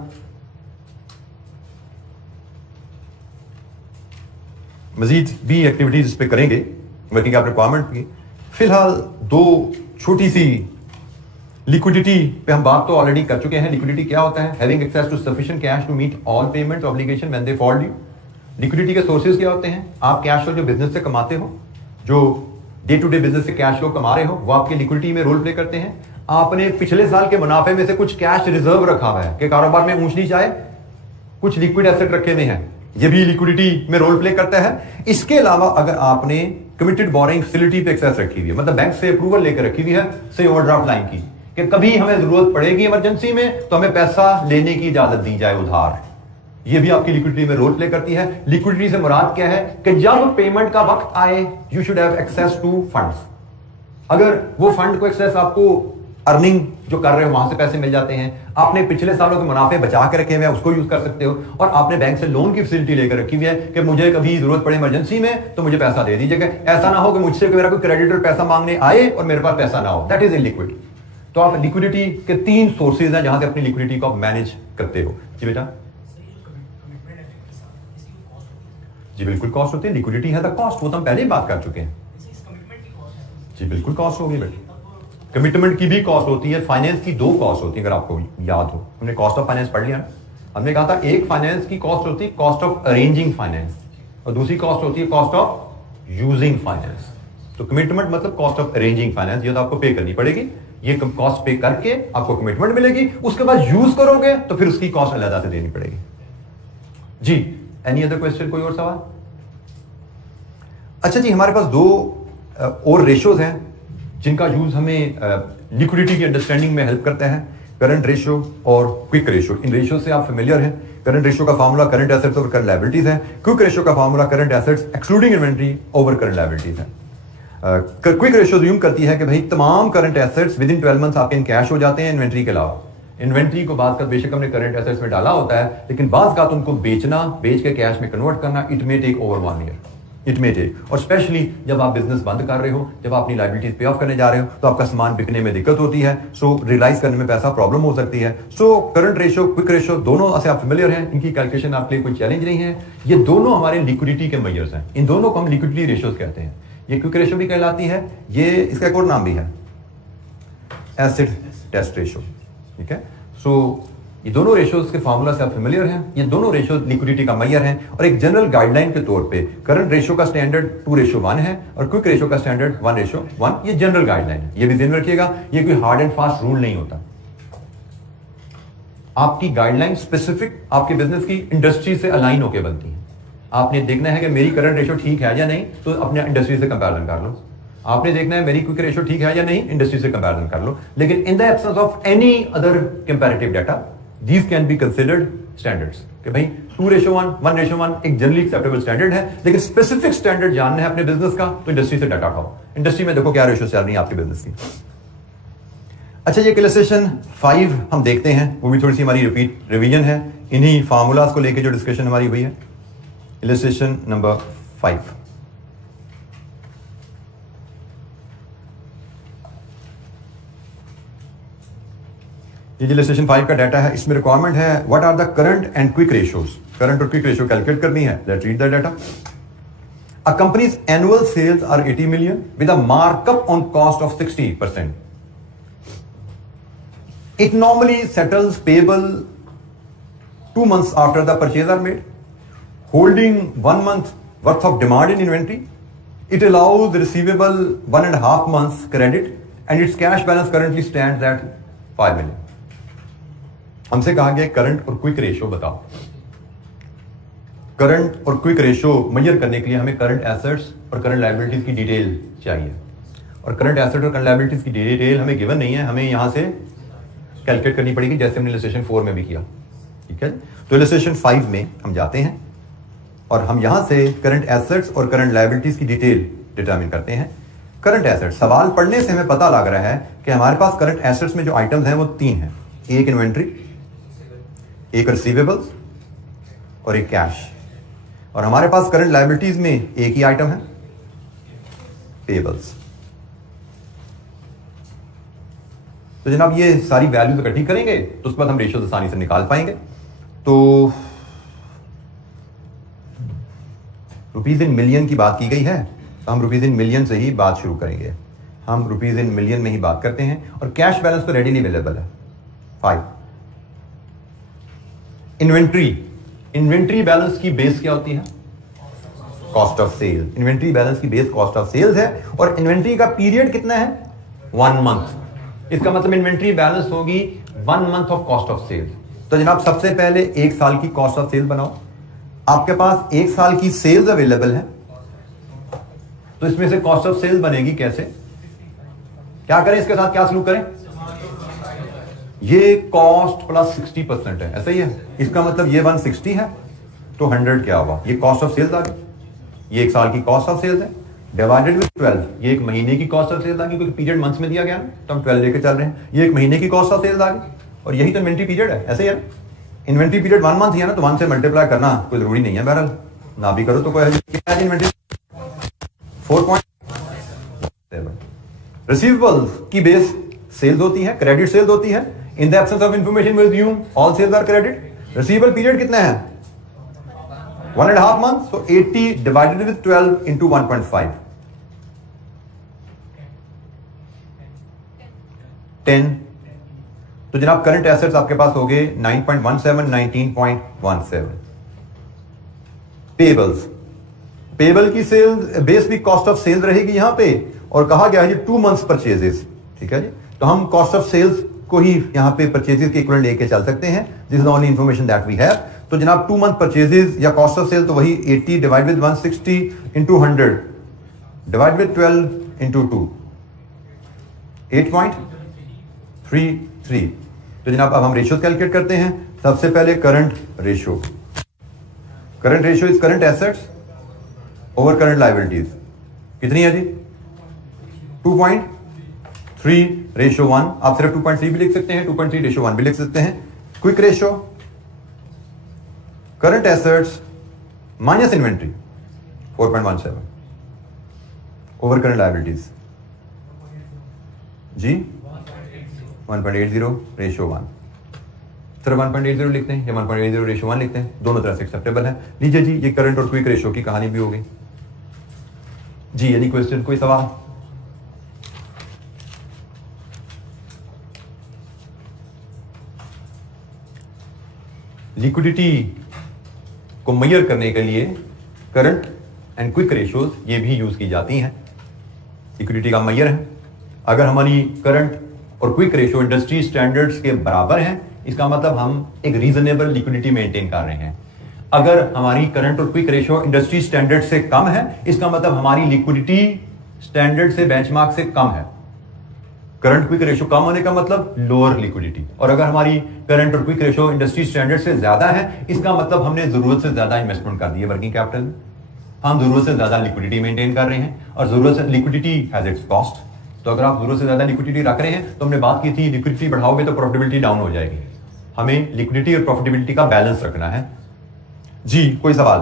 मजीद भी एक्टिविटीज इस पे करेंगे वर्किंग कैपिटल रिक्वायरमेंट की। फिलहाल दो छोटी सी लिक्विडिटी पे हम बात तो ऑलरेडी कर चुके हैं। लिक्विडिटी क्या होता है? Having access to sufficient cash to meet all payments obligation when they fall due. Liquidity के सोर्सेज क्या होते हैं? आप कैश फ्लो जो बिजनेस से कमाते हो, जो डे टू डे बिजनेस से कैश फ्लो कमा रहे हो, वो आपकी लिक्विडिटी में रोल प्ले करते हैं। आपने पिछले साल के मुनाफे में से कुछ कैश रिजर्व रखा हुआ है कि कारोबार में ऊंच नीच आए, कुछ लिक्विड एसेट रखे हुए हैं, ये भी लिक्विडिटी में रोल प्ले करता है। इसके अलावा अगर आपने कमिटेड बोरिंग फैसिलिटी पे एक्सेस रखी हुई है, मतलब बैंक से अप्रूवल लेकर रखी हुई है से ओवरड्राफ्ट लाइन की, कि कभी हमें जरूरत पड़ेगी इमरजेंसी में तो हमें पैसा लेने की इजाजत दी जाए उधार, ये भी आपकी लिक्विडिटी में रोल प्ले करती है। लिक्विडिटी से मुराद क्या है कि जब पेमेंट का वक्त आए you should have access to funds. अगर वो फंड को एक्सेस आपको अर्निंग जो कर रहे हो वहां से पैसे मिल जाते हैं, आपने पिछले सालों के मुनाफे बचा के रखे हुए हैं उसको यूज कर सकते हो, और आपने बैंक से लोन की फैसिलिटी लेकर रखी हुई है कि मुझे कभी जरूरत पड़े इमरजेंसी में तो मुझे पैसा दे दीजिएगा। ऐसा ना हो कि मुझसे मेरा कोई क्रेडिटर पैसा मांगने आए और मेरे पास पैसा ना हो, दैट इज इलिक्विड। तो आप लिक्विडिटी के 3 सोर्सेज हैं जहां से अपनी लिक्विडिटी को आप मैनेज करते हो। जी बेटा, जी बिल्कुल कॉस्ट होती है। लिक्विडिटी है द कॉस्ट, वो तो हम पहले ही बात कर चुके हैं। जी बिल्कुल कॉस्ट होगी बेटा, कमिटमेंट की भी कॉस्ट होती है, फाइनेंस की 2 कॉस्ट होती है। अगर आपको याद हो, हमने कॉस्ट ऑफ फाइनेंस पढ़ लिया ना। हमने कहा था एक फाइनेंस की कॉस्ट होती है कॉस्ट ऑफ अरेंजिंग फाइनेंस और दूसरी कॉस्ट होती है कॉस्ट ऑफ यूजिंग फाइनेंस। तो कमिटमेंट मतलब कॉस्ट ऑफ अरेंजिंग फाइनेंस, ये तो आपको पे करनी पड़ेगी। ये कॉस्ट पे करके आपको कमिटमेंट मिलेगी, उसके बाद यूज करोगे तो फिर उसकी कॉस्ट अलग से देनी पड़ेगी। जी, एनी अदर क्वेश्चन, कोई और सवाल? अच्छा जी, हमारे पास 2 और रेशियोज हैं जिनका यूज हमें लिक्विडिटी की अंडरस्टैंडिंग में हेल्प करता है, करंट रेशियो और क्विक रेशियो। इन रेशियो से आप फेमिलियर हैं। करंट रेशियो का formula current assets over current liabilities है। क्विक रेशियो का formula current assets excluding inventory over current liabilities है। क्विक रेशियो ज्यूम करती है कि भाई तमाम current assets with in 12 months आपके इन कैश हो जाते हैं इन्वेंट्री के अलावा। इन्वेंट्री को बात कर बेशक हमने करंट एसेट्स में डाला होता है, लेकिन बात का उनको बेचना, बेच के कैश में कन्वर्ट करना, it may take over 1 year, it may take. और स्पेशली जब आप बिजनेस बंद कर रहे हो, जब आप अपनी लायबिलिटीज पे ऑफ करने जा रहे हो, तो आपका सामान बिकने में दिक्कत होती है, सो रियलाइज करने में पैसा प्रॉब्लम हो सकती है। So current ratio, quick ratio दोनों से आप फेमिलियर हैं, इनकी कैलकुलेशन आपके लिए कोई चैलेंज नहीं है। ये दोनों हमारे लिक्विडिटी के मेजर्स हैं, इन दोनों को हम लिक्विडिटी रेशियोज कहते हैं। ये क्विक रेशियो भी कहलाती है, ये इसका एक और नाम भी है एसिड टेस्ट रेशियो, ठीक है। सो ये दोनों रेशियोज के फार्मूला से आप फेमिलियर हैं। ये दोनों रेशियो लिक्विडिटी का मेजर हैं और एक जनरल गाइडलाइन के तौर पे करंट रेशियो का स्टैंडर्ड 2:1 है और क्विक रेशियो का स्टैंडर्ड 1:1। ये जनरल गाइडलाइन है, ये भी ध्यान रखिएगा, ये कोई हार्ड एंड फास्ट रूल नहीं होता। आपकी गाइडलाइन स्पेसिफिक आपके बिजनेस की इंडस्ट्री से अलाइन होकर बनती है। आपने देखना है कि मेरी करंट रेशियो ठीक है या नहीं, तो अपने इंडस्ट्री से कंपैरिजन कर लो। आपने देखना है मेरी क्विक रेशियो ठीक है या नहीं, इंडस्ट्री से कंपैरिजन कर लो। लेकिन इन the absence of any other comparative data, these can be considered standards कि भाई 2:1, 1:1 एक जनरली एक्सेप्टेबल स्टैंडर्ड है, लेकिन स्पेसिफिक स्टैंडर्ड जानना है अपने बिजनेस का तो इंडस्ट्री से डाटा उठाओ। इंडस्ट्री में देखो क्या रेशियो चल रही है आपके बिजनेस की। अच्छा, ये इलस्ट्रेशन 5 हम देखते हैं, वो भी थोड़ी सी हमारी रिवीजन है इन्हीं फार्मूलाज को लेके जो डिस्कशन हमारी हुई है। इलस्ट्रेशन नंबर 5, ये इलस्ट्रेशन 5 का डाटा है, इसमें रिक्वायरमेंट है what are the current and quick ratios. Current और क्विक रेशियो कैलकुलेट करनी है। Let's read the data. A company's annual sales are 80 million with a markup on cost of 60%. It normally settles payable 2 months after the purchase are made, holding 1 month worth of demand in inventory. It allows the receivable 1.5 months credit and its cash balance currently stands at 5 million. हमसे कहा गया करंट और क्विक रेशियो बताओ। करंट और क्विक रेशियो मेजर करने के लिए हमें करंट एसेट्स और करंट लायबिलिटीज की डिटेल चाहिए, और करंट एसेट और करंट लायबिलिटीज की डिटेल हमें गिवन नहीं है, हमें यहां से कैलकुलेट करनी पड़ेगी जैसे हमने इलस्ट्रेशन 4 में भी किया, ठीक है। तो इलस्ट्रेशन 5 में हम जाते हैं और हम यहां से करंट एसेट्स और करंट लायबिलिटीज की डिटेल डिटरमिन करते हैं। करंट एसेट्स, सवाल पढ़ने से हमें पता लग रहा है कि हमारे पास करंट एसेट्स में जो आइटम्स हैं वो 3 हैं, एक इन्वेंट्री, एक रिसीवेबल्स और एक कैश। और हमारे पास करंट लायबिलिटीज में एक ही आइटम है, पेबल्स। तो जनाब ये सारी वैल्यूज इकट्ठी करेंगे तो उसके बाद हम रेशियोज आसानी से निकाल पाएंगे। तो रुपीज इन मिलियन की बात की गई है, तो हम रुपीज इन मिलियन से ही बात शुरू करेंगे। हम रुपीज इन मिलियन में ही बात करते हैं और कैश बैलेंस तो रेडी अवेलेबल है 5। इन्वेंट्री बैलेंस की बेस क्या होती है? Cost of sale. Inventory balance की बेस कॉस्ट ऑफ सेल्स है और इन्वेंट्री का पीरियड कितना है? 1 मंथ। इसका मतलब इन्वेंट्री बैलेंस होगी 1 month of cost of sales. तो जनाब सबसे पहले 1 साल की कॉस्ट ऑफ सेल बनाओ। आपके पास 1 साल की सेल्स अवेलेबल है, तो इसमें से कॉस्ट ऑफ सेल्स बनेगी कैसे? क्या करें इसके साथ, क्या सलूक करें? ये कॉस्ट प्लस 60% है, ऐसा ही है। इसका मतलब ये 160 है तो 100 क्या हुआ? ये कॉस्ट ऑफ सेल्स आ गई। ये 1 साल की कॉस्ट ऑफ सेल्स है डिवाइडेड विद 12। ये 1 महीने की कॉस्ट ऑफ सेल्स आ गई क्योंकि पीरियड मंथ्स में दिया गया ना, तो हम 12 लेके चल रहे हैं। ये 1 महीने की कॉस्ट ऑफ सेल्स आ गई और यही तो इन्वेंट्री पीरियड है, ऐसे ही है ना। इन्वेंट्री पीरियड 1 मंथ ही है ना, तो 1 से मल्टीप्लाई करना कोई जरूरी नहीं है, बहरहाल ना भी करो तो कोई इन्वेंट्री 4.7। रिसीवेबल्स की बेस सेल्स होती है, क्रेडिट सेल्स होती है। In the absence of information will assume all sales are credit. Receivable period कितना है? 1.5 months, so 80 divided with 12 into 1.5, 10। तो जनाब करंट एसेट्स आपके पास हो गए 9.17, 19.17। पेबल्स, पेबल की सेल्स बेस भी कॉस्ट ऑफ सेल्स रहेगी यहां पे, और कहा गया है 2 months परचेजेस, ठीक है जी। तो हम कॉस्ट ऑफ सेल्स को ही यहां पे परचेजेस के इक्विवेलेंट लेके चल सकते हैं, this is only information that we have. तो जनाब 2 month परचेजेस या कॉस्ट ऑफ सेल तो वही 80 divide with 160 into 100 divide with 12 into 2, 8.33। तो जनाब अब हम रेशियो कैलकुलेट करते हैं। सबसे पहले current ratio. Current ratio is current assets over current liabilities. कितनी है जी? 2.3:1। आप सिर्फ 2.3 भी लिख सकते हैं, 2.3:1 भी लिख सकते हैं। Quick ratio, current assets minus inventory 4.17 over current liabilities जी 1.80:1। सिर्फ 1.80 लिखते हैं या 1.80:1 लिखते हैं, दोनों तरह से एक्सेप्टेबल है। लीजिए जी, ये करंट और क्विक रेशो की कहानी भी हो गई जी। एनी क्वेश्चन, कोई सवाल? लिक्विडिटी को मेजर करने के लिए करंट एंड क्विक रेशियोज ये भी यूज की जाती हैं। लिक्विडिटी का मेजर है। अगर हमारी करंट और क्विक रेशियो इंडस्ट्री स्टैंडर्ड्स के बराबर हैं, इसका मतलब हम एक रीजनेबल लिक्विडिटी मेंटेन कर रहे हैं। अगर हमारी करंट और क्विक रेशियो इंडस्ट्री स्टैंडर्ड से कम है, इसका मतलब हमारी लिक्विडिटी स्टैंडर्ड से बेंचमार्क से कम है। करंट क्विक रेशियो कम होने का मतलब लोअर लिक्विडिटी। और अगर हमारी करंट और क्विक रेशियो इंडस्ट्री स्टैंडर्ड से ज्यादा है, इसका मतलब हमने जरूरत से ज्यादा इन्वेस्टमेंट कर दी है वर्किंग कैपिटल में। हम जरूरत से ज्यादा लिक्विडिटी मेंटेन कर रहे हैं और जरूरत से लिक्विडिटी हैज इट्स कॉस्ट। तो अगर आप जरूरत से ज्यादा लिक्विडिटी रख रहे हैं, तो हमने बात की थी लिक्विडिटी बढ़ाओगे तो प्रॉफिटेबिलिटी डाउन हो जाएगी। हमें लिक्विडिटी और प्रॉफिटेबिलिटी का बैलेंस रखना है जी। कोई सवाल?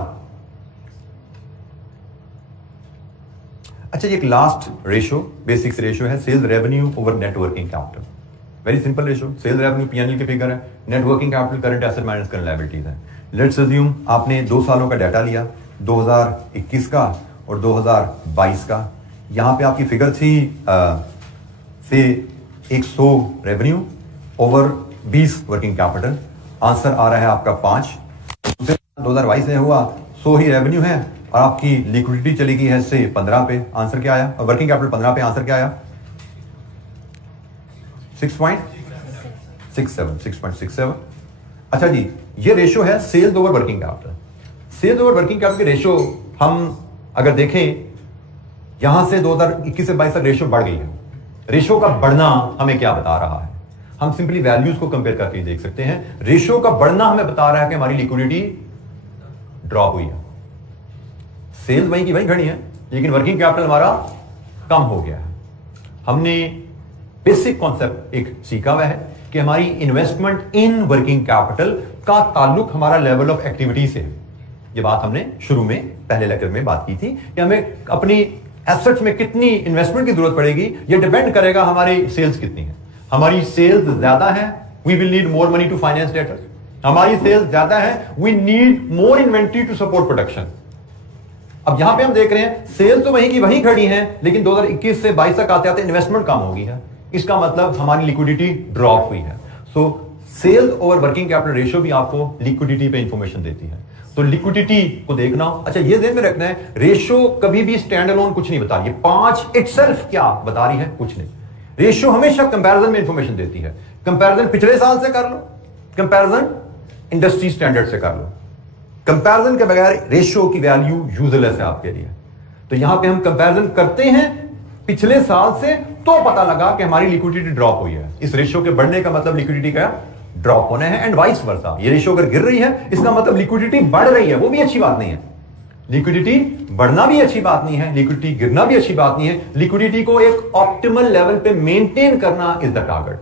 अच्छा, ये एक लास्ट रेशियो, बेसिक्स रेशियो है, sales revenue over net working capital. Very simple ratio. Sales revenue PNL के फिगर है, net working capital current asset minus current liabilities है। लेट्स अज्यूम आपने 2 सालों का डाटा लिया, 2021 का और 2022 का। यहां पे आपकी फिगर थी से 100 revenue over 20 working capital. Answer आ रहा है आपका 5। 2022 में हुआ 100 ही रेवेन्यू है और आपकी लिक्विडिटी चली गई है से 15 पे। आंसर क्या आया? और वर्किंग कैपिटल 15 पे, आंसर क्या आया? 6.67। अच्छा जी, ये रेशियो है sales over working capital. Sales over working capital के रेशियो हम अगर देखें, यहां से 2021 से 22 तक रेशियो बढ़ गई है। रेशियो का बढ़ना हमें क्या बता रहा है? हम सिंपली वैल्यूज को कंपेयर करके देख सकते हैं। रेशियो का बढ़ना हमें बता रहा है कि हमारी लिक्विडिटी ड्रॉप हुई है। सेल्स वहीं की वहीं खड़ी है, लेकिन वर्किंग कैपिटल हमारा कम हो गया है। हमने बेसिक कॉन्सेप्ट एक सीखा हुआ है कि हमारी इन्वेस्टमेंट इन वर्किंग कैपिटल का ताल्लुक हमारा लेवल ऑफ एक्टिविटी से है। ये बात हमने शुरू में पहले लेक्चर में बात की थी कि हमें अपनी एसेट्स में कितनी इन्वेस्टमेंट की जरूरत पड़ेगी, ये डिपेंड करेगा हमारी सेल्स कितनी है। हमारी सेल्स ज्यादा है, we will need more money to finance debtors. हमारी सेल्स ज्यादा है, we need more inventory to support production. अब यहां पे हम देख रहे हैं सेल्स तो वहीं की वहीं खड़ी हैं, लेकिन 2021 से 22 तक आते आते इन्वेस्टमेंट कम हो गई है। इसका मतलब हमारी लिक्विडिटी ड्रॉप हुई है। So sales over working capital ratio भी आपको लिक्विडिटी पे इंफॉर्मेशन देती है। तो लिक्विडिटी को देखना। अच्छा, ये ध्यान में रखना है, रेशियो कभी भी स्टैंड अलोन कुछ नहीं बता रही है। 5 इटसेल्फ क्या बता रही है? कुछ नहीं। रेशियो हमेशा कंपैरिजन में इंफॉर्मेशन देती है। कंपैरिजन पिछले साल से कर लो, कंपैरिजन इंडस्ट्री स्टैंडर्ड से कर लो। कंपैरिजन के बगैर रेशियो की वैल्यू यूजलेस है आपके लिए। तो यहां पे हम कंपैरिजन करते हैं पिछले साल से, तो पता लगा कि हमारी लिक्विडिटी ड्रॉप हुई है। इस रेशियो के बढ़ने का मतलब लिक्विडिटी का ड्रॉप होना है, एंड वाइस वर्सा। ये रेशियो अगर गिर रही है, इसका मतलब लिक्विडिटी बढ़ रही है, वो भी अच्छी बात नहीं है। लिक्विडिटी बढ़ना भी अच्छी बात नहीं है, लिक्विडिटी गिरना भी अच्छी बात नहीं है। लिक्विडिटी को एक ऑप्टिमल लेवल पे मेंटेन करना इज द टारगेट।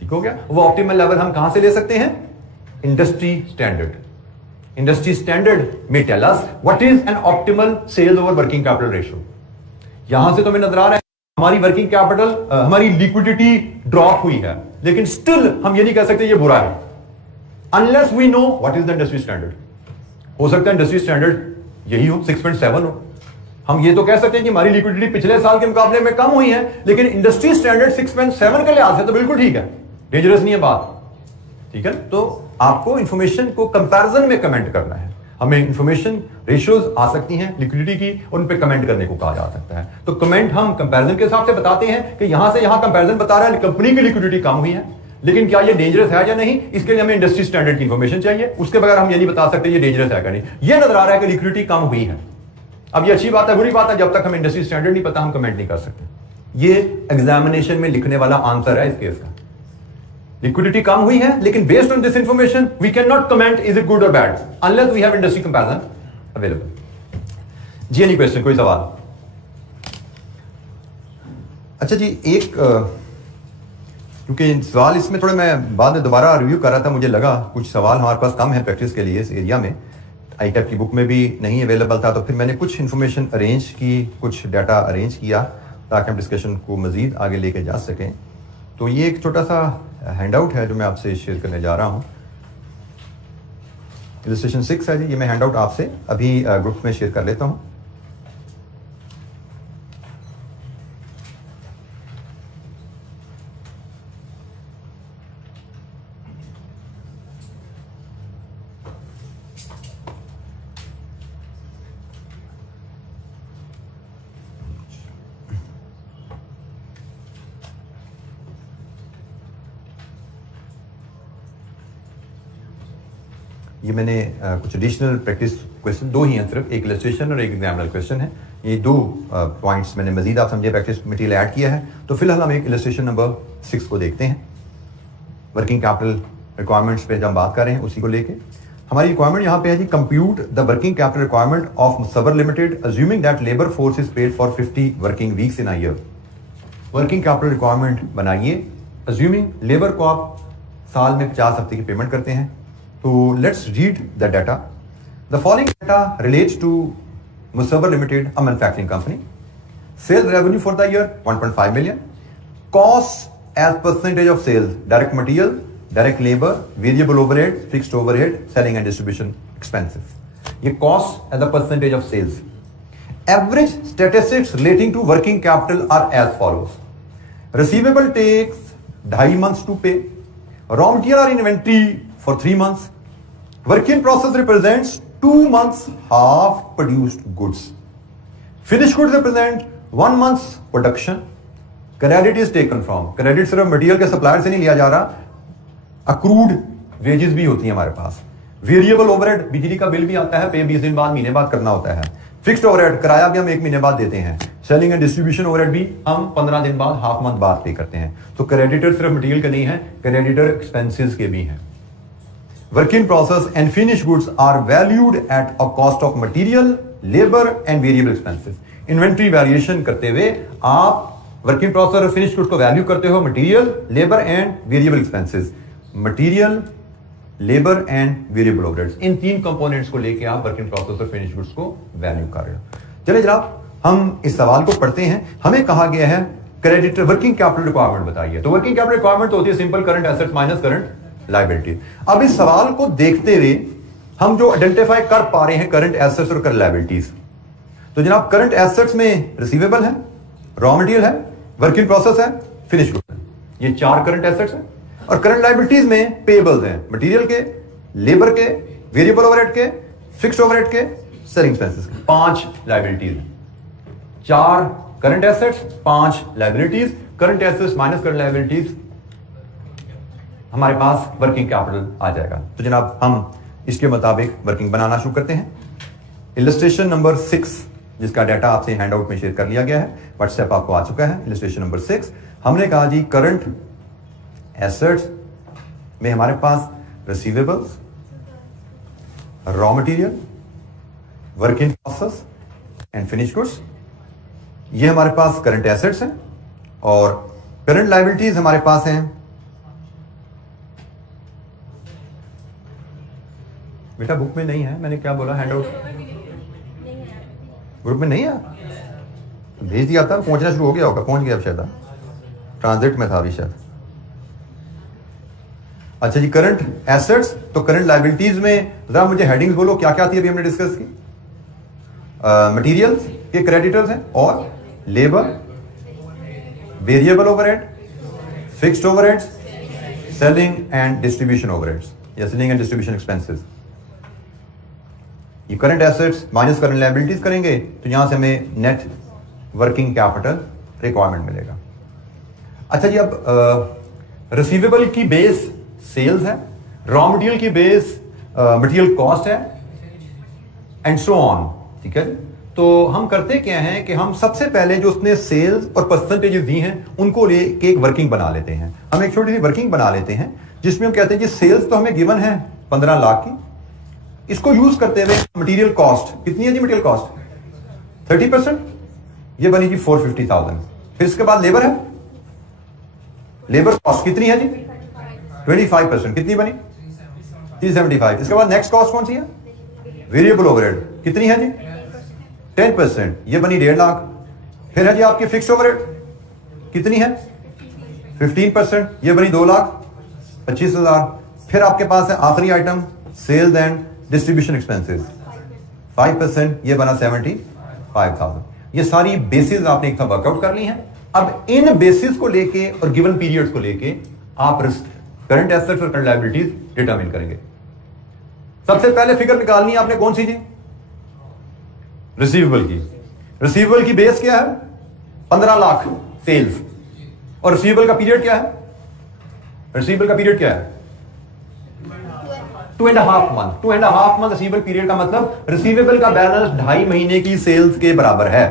ठीक हो गया? वो ऑप्टिमल लेवल हम कहां से ले सकते हैं? Industry standard. इंडस्ट्री स्टैंडर्ड में tell us what is an optimal sales over working capital ratio. यहां से तो हमें नजर आ रहा है हमारी वर्किंग कैपिटल, हमारी लिक्विडिटी ड्रॉप हुई है, लेकिन स्टिल हम ये नहीं कह सकते ये बुरा है, unless we know what is the industry standard. हो सकता है इंडस्ट्री स्टैंडर्ड यही हो, 6.7 हो। हम ये तो कह सकते हैं कि हमारी लिक्विडिटी पिछले साल के मुकाबले में कम हुई है, लेकिन इंडस्ट्री स्टैंडर्ड 6.7 के लिहाज से तो बिल्कुल ठीक है, डेंजरस नहीं है बात। ठीक है, तो आपको इंफॉर्मेशन को कंपैरिजन में कमेंट करना है। हमें इंफॉर्मेशन रेशियोज आ सकती हैं लिक्विडिटी की, उन पे कमेंट करने को कहा जा सकता है। तो कमेंट हम कंपैरिजन के हिसाब से बताते हैं कि यहां से यहां कंपैरिजन बता रहा है कंपनी की लिक्विडिटी कम हुई है, लेकिन क्या ये डेंजरस है या नहीं, इसके लिए हमें इंडस्ट्री स्टैंडर्ड की इंफॉर्मेशन चाहिए। उसके बगैर हम ये नहीं बता सकते ये डेंजरस है या नहीं। ये नजर आ रहा है कि लिक्विडिटी कम हुई है। अब ये अच्छी बात है बुरी बात है, जब तक हमें इंडस्ट्री स्टैंडर्ड नहीं पता हम कमेंट नहीं कर सकते। ये एग्जामिनेशन में लिखने वाला आंसर है इस केस का। लिक्विडिटी कम हुई है, लेकिन based on this information we can not comment is it good or bad unless we have industry comparison available. जी एनी क्वेश्चन, कोई सवाल? अच्छा जी, एक क्योंकि सवाल इसमें थोड़े मैं बाद में दोबारा रिव्यू कर रहा था, मुझे लगा कुछ सवाल हमारे पास कम है प्रैक्टिस के लिए इस एरिया में, आईटेप की बुक में भी नहीं अवेलेबल था, तो फिर मैंने कुछ इन्फॉर्मेशन अरेंज की, कुछ डाटा अरेंज किया ताकि हम डिस्कशन को मज़ीद आगे लेके जा सकें। तो ये एक छोटा सा हैंडआउट है जो मैं आपसे शेयर करने जा रहा हूँ। इलस्ट्रेशन 6 है जी, ये मैं हैंडआउट आपसे अभी ग्रुप में शेयर कर लेता हूँ। ये मैंने कुछ एडिशनल प्रैक्टिस क्वेश्चन, दो ही हैं सिर्फ, एक इलस्ट्रेशन और एक एग्जामिनर क्वेश्चन है। ये दो पॉइंट्स मैंने मजीद आप समझे प्रैक्टिस मटेरियल ऐड किया है। तो फिलहाल हम एक इलस्ट्रेशन नंबर 6 को देखते हैं। वर्किंग कैपिटल रिक्वायरमेंट्स पे हम बात कर रहे हैं, उसी को लेके हमारी रिक्वायरमेंट यहाँ पे है जी, compute the working capital requirement of Musavvar limited assuming that labour force is paid for 50 working weeks in a year. Working capital requirement बनाइए अज्यूमिंग लेबर को आप साल में 50 हफ्ते की पेमेंट करते हैं। So let's read the data. The following data relates to Musawwar Limited, a manufacturing company. Sales revenue for the year 1.5 million. Costs as percentage of sales: direct material, direct labor, variable overhead, fixed overhead, selling and distribution expenses. ये cost as a percentage of sales. Average statistics relating to working capital are as follows. Receivable takes 2.5 months to pay. Raw material or inventory for 3 months. Work in process represents 2 months half produced goods. Finished goods represent 1 month's production. Credit is taken from. Credit सिर्फ मटेरियल के सप्लायर से नहीं लिया जा रहा, अक्रूड वेजेस भी होती है हमारे पास। वेरिएबल ओवरहेड, बिजली का बिल भी आता है, पे 20 दिन बाद, महीने बाद करना होता है। फिक्स्ड ओवरहेड, किराया भी हम 1 महीने बाद देते हैं। सेलिंग एंड डिस्ट्रीब्यूशन ओवरहेड भी हम 15 दिन बाद, हाफ मंथ बाद पे करते हैं। तो क्रेडिटर सिर्फ मटेरियल के नहीं है, क्रेडिटर एक्सपेंसेस के भी हैं। Work in process and finished goods are valued at a cost of material, labor and variable expenses. Inventory valuation करते हुए आप work in process और finished goods को वैल्यू करते हो material, labor and variable expenses. Material, labor and variable overheads. In 3 components को लेके आप work in process और finished goods को वैल्यू कर रहे हो। चलिए जनाब, हम इस सवाल को पढ़ते हैं। हमें कहा गया है क्रेडिटर वर्किंग कैपिटल रिक्वायरमेंट बताइए। तो वर्किंग कैपिटल रिक्वायरमेंट तो होती है simple current assets minus current liability. अब इस सवाल को देखते हुए हम जो आइडेंटिफाई कर पा रहे हैं करंट एसेट्स और करंट लायबिलिटीज, तो जनाब करंट एसेट्स में रिसीवेबल है, रॉ मटेरियल है, वर्क इन प्रोसेस है, फिनिश गुड है, ये 4 करंट एसेट्स हैं। और करंट लायबिलिटीज में पेबल्स हैं, मटेरियल के, लेबर के, वेरिएबल ओवरहेड के, फिक्स्ड ओवरहेड के, सेलिंग एक्सपेंसेस के, 5 liabilities. 4 current assets, 5 liabilities. Current assets minus current liabilities, हमारे पास वर्किंग कैपिटल आ जाएगा। तो जनाब हम इसके मुताबिक वर्किंग बनाना शुरू करते हैं। इलस्ट्रेशन नंबर 6, जिसका डाटा आपसे हैंडआउट में शेयर कर लिया गया है, व्हाट्सएप आपको आ चुका है। इलस्ट्रेशन नंबर 6 हमने कहा जी, करंट एसेट्स में हमारे पास receivables, raw material, work in process and finish goods, ये हमारे पास करंट एसेट्स हैं। और करंट लायबिलिटीज हमारे पास हैं, बेटा बुक में नहीं है, मैंने क्या बोला, हैंडआउट ग्रुप में नहीं है, भेज दिया था, पहुंचना शुरू हो गया होगा, पहुंच गया शायद, ट्रांजिट में था अभी शायद। अच्छा जी, करंट एसेट्स, तो करंट लायबिलिटीज में जरा मुझे हेडिंग्स बोलो क्या क्या थी, अभी हमने डिस्कस की। मटेरियल्स के क्रेडिटर्स हैं, और labour, variable overhead, fixed overheads, selling and distribution overheads या सेलिंग एंड डिस्ट्रीब्यूशन एक्सपेंसेस। ये current assets minus current liabilities करेंगे तो यहां से हमें नेट वर्किंग कैपिटल रिक्वायरमेंट मिलेगा। अच्छा जी, अब रिसीवेबल की बेस सेल्स है, रॉ मटेरियल की बेस मटेरियल कॉस्ट है, एंड सो ऑन। ठीक है, तो हम करते क्या हैं कि हम सबसे पहले जो उसने सेल्स और परसेंटेजेस दी हैं उनको लेके एक वर्किंग बना लेते हैं। हम एक छोटी सी वर्किंग बना लेते हैं जिसमें हम कहते हैं कि सेल्स तो हमें गिवन है 15 लाख की, इसको यूज करते हुए मटेरियल कॉस्ट कितनी है जी, मटेरियल कॉस्ट 30%, ये बनी जी 450,000। फिर इसके बाद लेबर है, लेबर कॉस्ट कितनी है जी? 25%, कितनी बनी? 375। इसके बाद नेक्स्ट कॉस्ट कौन सी है? वेरिएबल ओवरहेड, कितनी है जी? 10%, ये बनी 1.5 लाख। फिर है जी आपकी फिक्स ओवरहेड, कितनी है? 15%, ये बनी 2,25,000। फिर आपके पास है आखिरी item sales and distribution expenses, 5%, ये बना 75,000। ये सारी बेसिस आपने एक साथ वर्कआउट कर ली हैं। अब इन बेसिस को लेके और गिवन पीरियड्स को लेके आप करंट एसेट्स और करंट लायबिलिटीज डिटरमिन करेंगे। सबसे पहले फिगर निकालनी है आपने कौन सी जी? रिसीवेबल की। रिसीवेबल की बेस क्या है? 15 लाख सेल्स। और रिसीवेबल का पीरियड क्या है? रिसीवेबल का पीरियड क्या है? 2.5 मंथ। 2.5 मंथ रिसीवेबल पीरियड का मतलब रिसीवेबल का बैलेंस 2.5 महीने की सेल्स के बराबर है।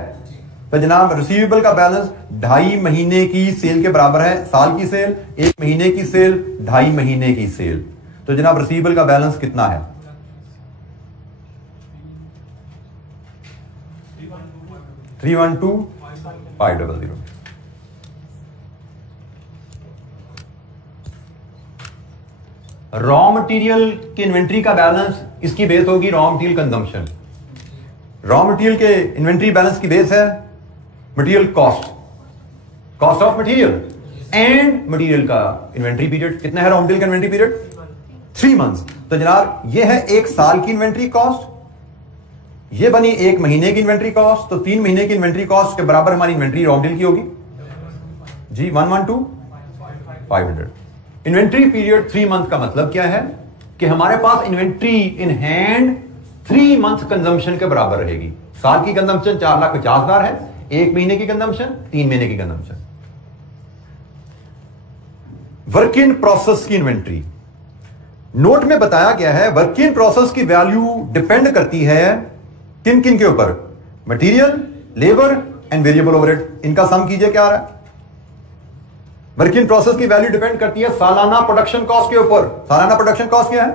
तो जनाब रिसीवेबल का बैलेंस 2.5 महीने की सेल के बराबर है। साल की सेल, 1 महीने की सेल, 2.5 महीने की सेल। तो जनाब रिसीवेबल का बैलेंस कितना है? 312,500। रॉ मटेरियल की इन्वेंट्री का बैलेंस, इसकी बेस होगी raw material consumption. Raw material के इन्वेंट्री बैलेंस की बेस है material cost, cost of material and material का इन्वेंट्री पीरियड। कितना है रॉ मटेरियल का इन्वेंट्री पीरियड? 3 मंथ्स। तो जनाब ये है 1 साल की इन्वेंट्री कॉस्ट, ये बनी 1 महीने की इन्वेंट्री कॉस्ट। तो 3 महीने की इन्वेंट्री कॉस्ट के बराबर हमारी इन्वेंट्री रॉ मटेरियल की होगी जी 112,500। इन्वेंट्री पीरियड 3 मंथ का मतलब क्या है कि हमारे पास inventory in hand 3 month consumption के बराबर रहेगी। साल की कंजम्पशन 4,50,000 है, 1 महीने की कंजम्पशन 3 महीने की कंजम्पशन। वर्क इन प्रोसेस की इन्वेंट्री नोट में बताया गया है। वर्क इन प्रोसेस की वैल्यू डिपेंड करती है किन किन के ऊपर? Material, labour and variable overhead. इनका सम कीजिए क्या आ रहा है? वर्क इन प्रोसेस की वैल्यू डिपेंड करती है सालाना प्रोडक्शन कॉस्ट के ऊपर। सालाना प्रोडक्शन कॉस्ट क्या है?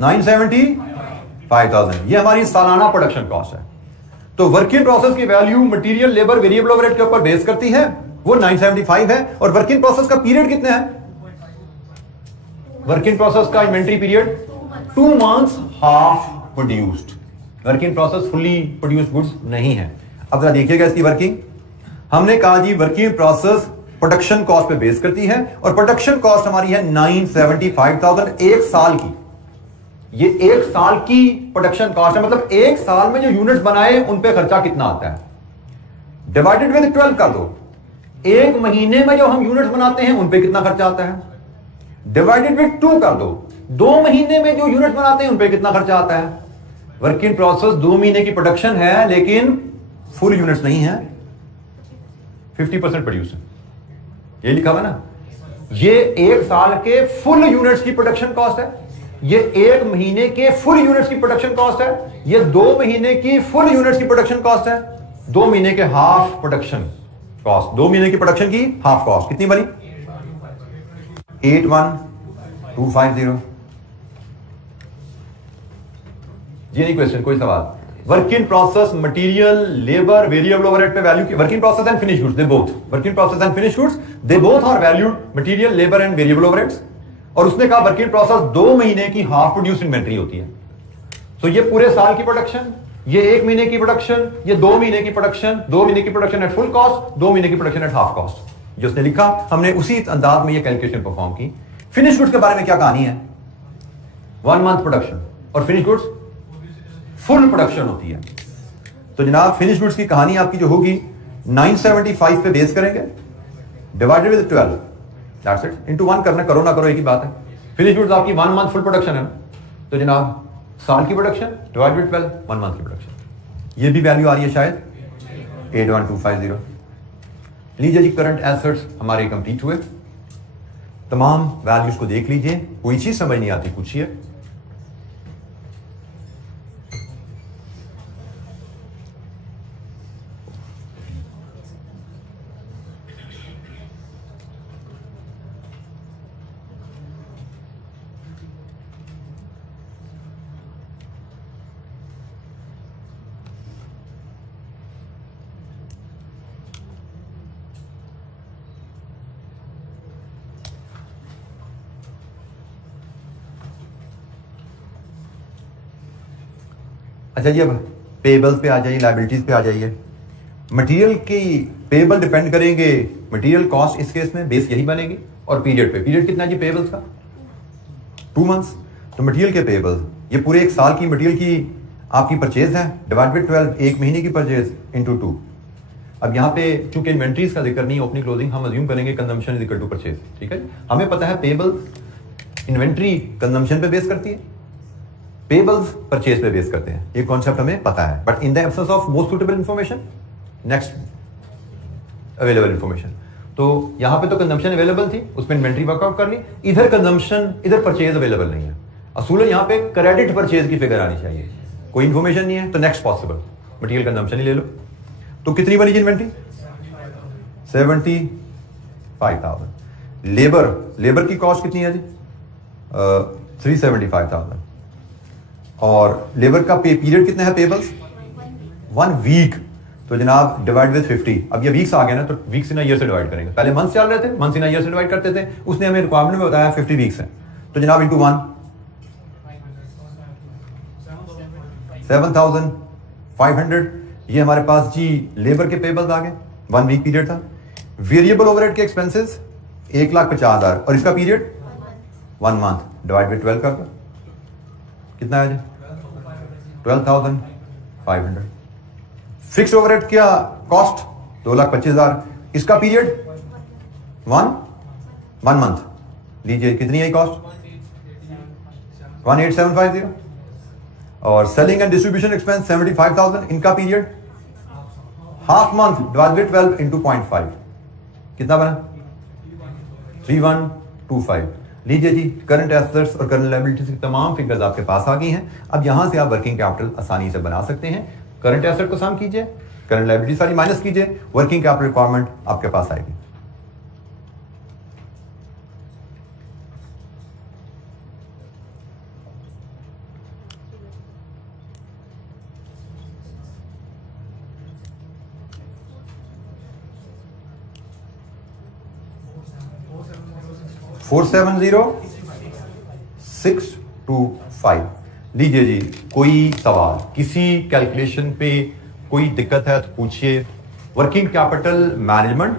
975,000। ये हमारी सालाना प्रोडक्शन कॉस्ट है। तो वर्क इन प्रोसेस की value material, labour, variable overhead के ऊपर बेस करती है, वो 975 है। और वर्क इन प्रोसेस का पीरियड कितना है? वर्क इन प्रोसेस का inventory period 2 months half produced. Work in process fully produced goods नहीं है। अब जरा देखिएगा इसकी वर्किंग। हमने कहा जी वर्किंग प्रोसेस प्रोडक्शन कॉस्ट पे बेस करती है और प्रोडक्शन कॉस्ट हमारी है 975,000 1 साल की। ये 1 साल की प्रोडक्शन कॉस्ट है, मतलब 1 साल में जो यूनिट्स बनाए उन पे खर्चा कितना आता है, डिवाइडेड विद 12 कर दो। 1 महीने में जो हम यूनिट्स बनाते हैं उन पे कितना खर्चा आता है, डिवाइडेड विद 2 कर दो। 2 महीने में जो यूनिट्स बनाते हैं उन पे कितना खर्चा आता है। वर्क इन प्रोसेस 2 महीने की प्रोडक्शन है लेकिन फुल यूनिट्स नहीं है, 50% प्रोड्यूस है। ये लिखा हुआ ना, ये 1 साल के फुल यूनिट्स की प्रोडक्शन कॉस्ट है, ये 1 महीने के फुल यूनिट्स की प्रोडक्शन कॉस्ट है, ये 2 महीने की फुल यूनिट्स की प्रोडक्शन कॉस्ट है, 2 महीने के हाफ प्रोडक्शन कॉस्ट, 2 महीने की प्रोडक्शन की हाफ कॉस्ट कितनी बनी? 81,250। ये नहीं क्वेश्चन, कोई सवाल? Work in process material, labour, variable overhead पे वैल्यू की work in process and finish goods, they both, work in process and finish goods they both are valued material, labour and variable overheads. और उसने कहा वर्क इन प्रोसेस 2 महीने की हाफ प्रोड्यूस्ड इन्वेंट्री होती है। तो ये पूरे साल की प्रोडक्शन, ये 1 महीने की प्रोडक्शन, ये 2 महीने की प्रोडक्शन, 2 महीने की प्रोडक्शन एट फुल कॉस्ट, 2 महीने की प्रोडक्शन एट हाफ कॉस्ट। जो उसने लिखा हमने उसी अंदाज में ये कैलकुलेशन परफॉर्म की। फिनिश गुड्स के बारे में क्या कहानी है? 1 मंथ प्रोडक्शन और फिनिश गुड्स फुल प्रोडक्शन होती है। तो जनाब फिनिश गुड्स की कहानी आपकी जो होगी 975 पे बेस करेंगे, divided with 12, that's it, into 1 करना, करो ना करो एक ही बात है। फिनिश गुड्स आपकी 1 मंथ फुल प्रोडक्शन है ना, तो जनाब साल की प्रोडक्शन डिवाइड विद 12, 1 मंथ की प्रोडक्शन। ये भी वैल्यू आ रही है शायद 81,250। लीजिए जी, करंट एसेट्स हमारे कंप्लीट हुए। तमाम वैल्यूज को देख लीजिए, कोई चीज समझ नहीं आती पूछिए। अच्छा जी, अब पेबल्स पे आ जाइए, लाइबिलिटीज पे आ जाइए। मटेरियल की पेबल डिपेंड करेंगे, मटेरियल कॉस्ट इस केस में बेस यही बनेगी, और पीरियड पे, पीरियड कितना जी पेबल्स का 2 मंथ्स। तो मटेरियल के पेबल्स, ये पूरे 1 साल की मटेरियल की आपकी परचेज है, डिवाइड बाय 12, 1 महीने की परचेज इंटू 2। अब यहाँ पे चूंकि इन्वेंट्रीज का जिक्र नहीं, ओपनिंग क्लोजिंग हम अज्यूम करेंगे consumption is equal to purchase, ठीक है। हमें पता है पेबल्स इन्वेंट्री कंजम्पशन पे बेस करती है, पेबल्स परचेज पे बेस करते हैं, ये कॉन्सेप्ट हमें पता है। But in the absence of most suitable information, next available information, तो यहां पे तो कंजम्पशन अवेलेबल थी, उसमें इन्वेंट्री वर्कआउट कर ली, इधर कंजम्पशन, इधर परचेज अवेलेबल नहीं है। असूलन यहां पे क्रेडिट परचेज की फिगर आनी चाहिए, कोई इंफॉर्मेशन नहीं है, तो नेक्स्ट पॉसिबल मटेरियल कंजम्पशन ही ले लो। तो कितनी बनी जी इन्वेंट्री 75,000। लेबर की कॉस्ट कितनी है जी 375,000, और लेबर का पे पीरियड कितना है पेबल्स 1 वीक। तो जनाब डिवाइड विद 50, अब ये वीक्स आ गए ना, तो वीक्स इन ईयर से डिवाइड करेंगे। पहले मंथ चल रहे थे, मंथ इन ईयर से डिवाइड करते थे, उसने हमें रिक्वायरमेंट में बताया 50 वीक्स है, तो जनाब इंटू 1 7,500, ये हमारे पास जी लेबर के पेबल्स आ गए, 1 वीक पीरियड था। वेरिएबल ओवरहेड के एक्सपेंसेस 1,50,000, और इसका पीरियड 1 मंथ, डिवाइड बाय 12 कर दो, कितना है जी 12,500। फिक्स्ड ओवरहेड क्या कॉस्ट 2,25,000, इसका पीरियड 1 मंथ, लीजिए कितनी है कॉस्ट 18,750, और सेलिंग एंड डिस्ट्रीब्यूशन एक्सपेंस 75,000, इनका period half month, divide by 12 into 0.5, कितना बना 3125। लीजिए जी करंट एसेट्स और करंट लायबिलिटीज की तमाम फिगर्स आपके पास आ गई हैं। अब यहां से आप वर्किंग कैपिटल आसानी से बना सकते हैं। करंट एसेट को सम कीजिए, करंट लायबिलिटी सारी माइनस कीजिए, वर्किंग कैपिटल रिक्वायरमेंट आपके पास आएगी। फोर 70625। लीजिए जी, कोई सवाल, किसी कैलकुलेशन पे कोई दिक्कत है तो पूछिए। वर्किंग कैपिटल मैनेजमेंट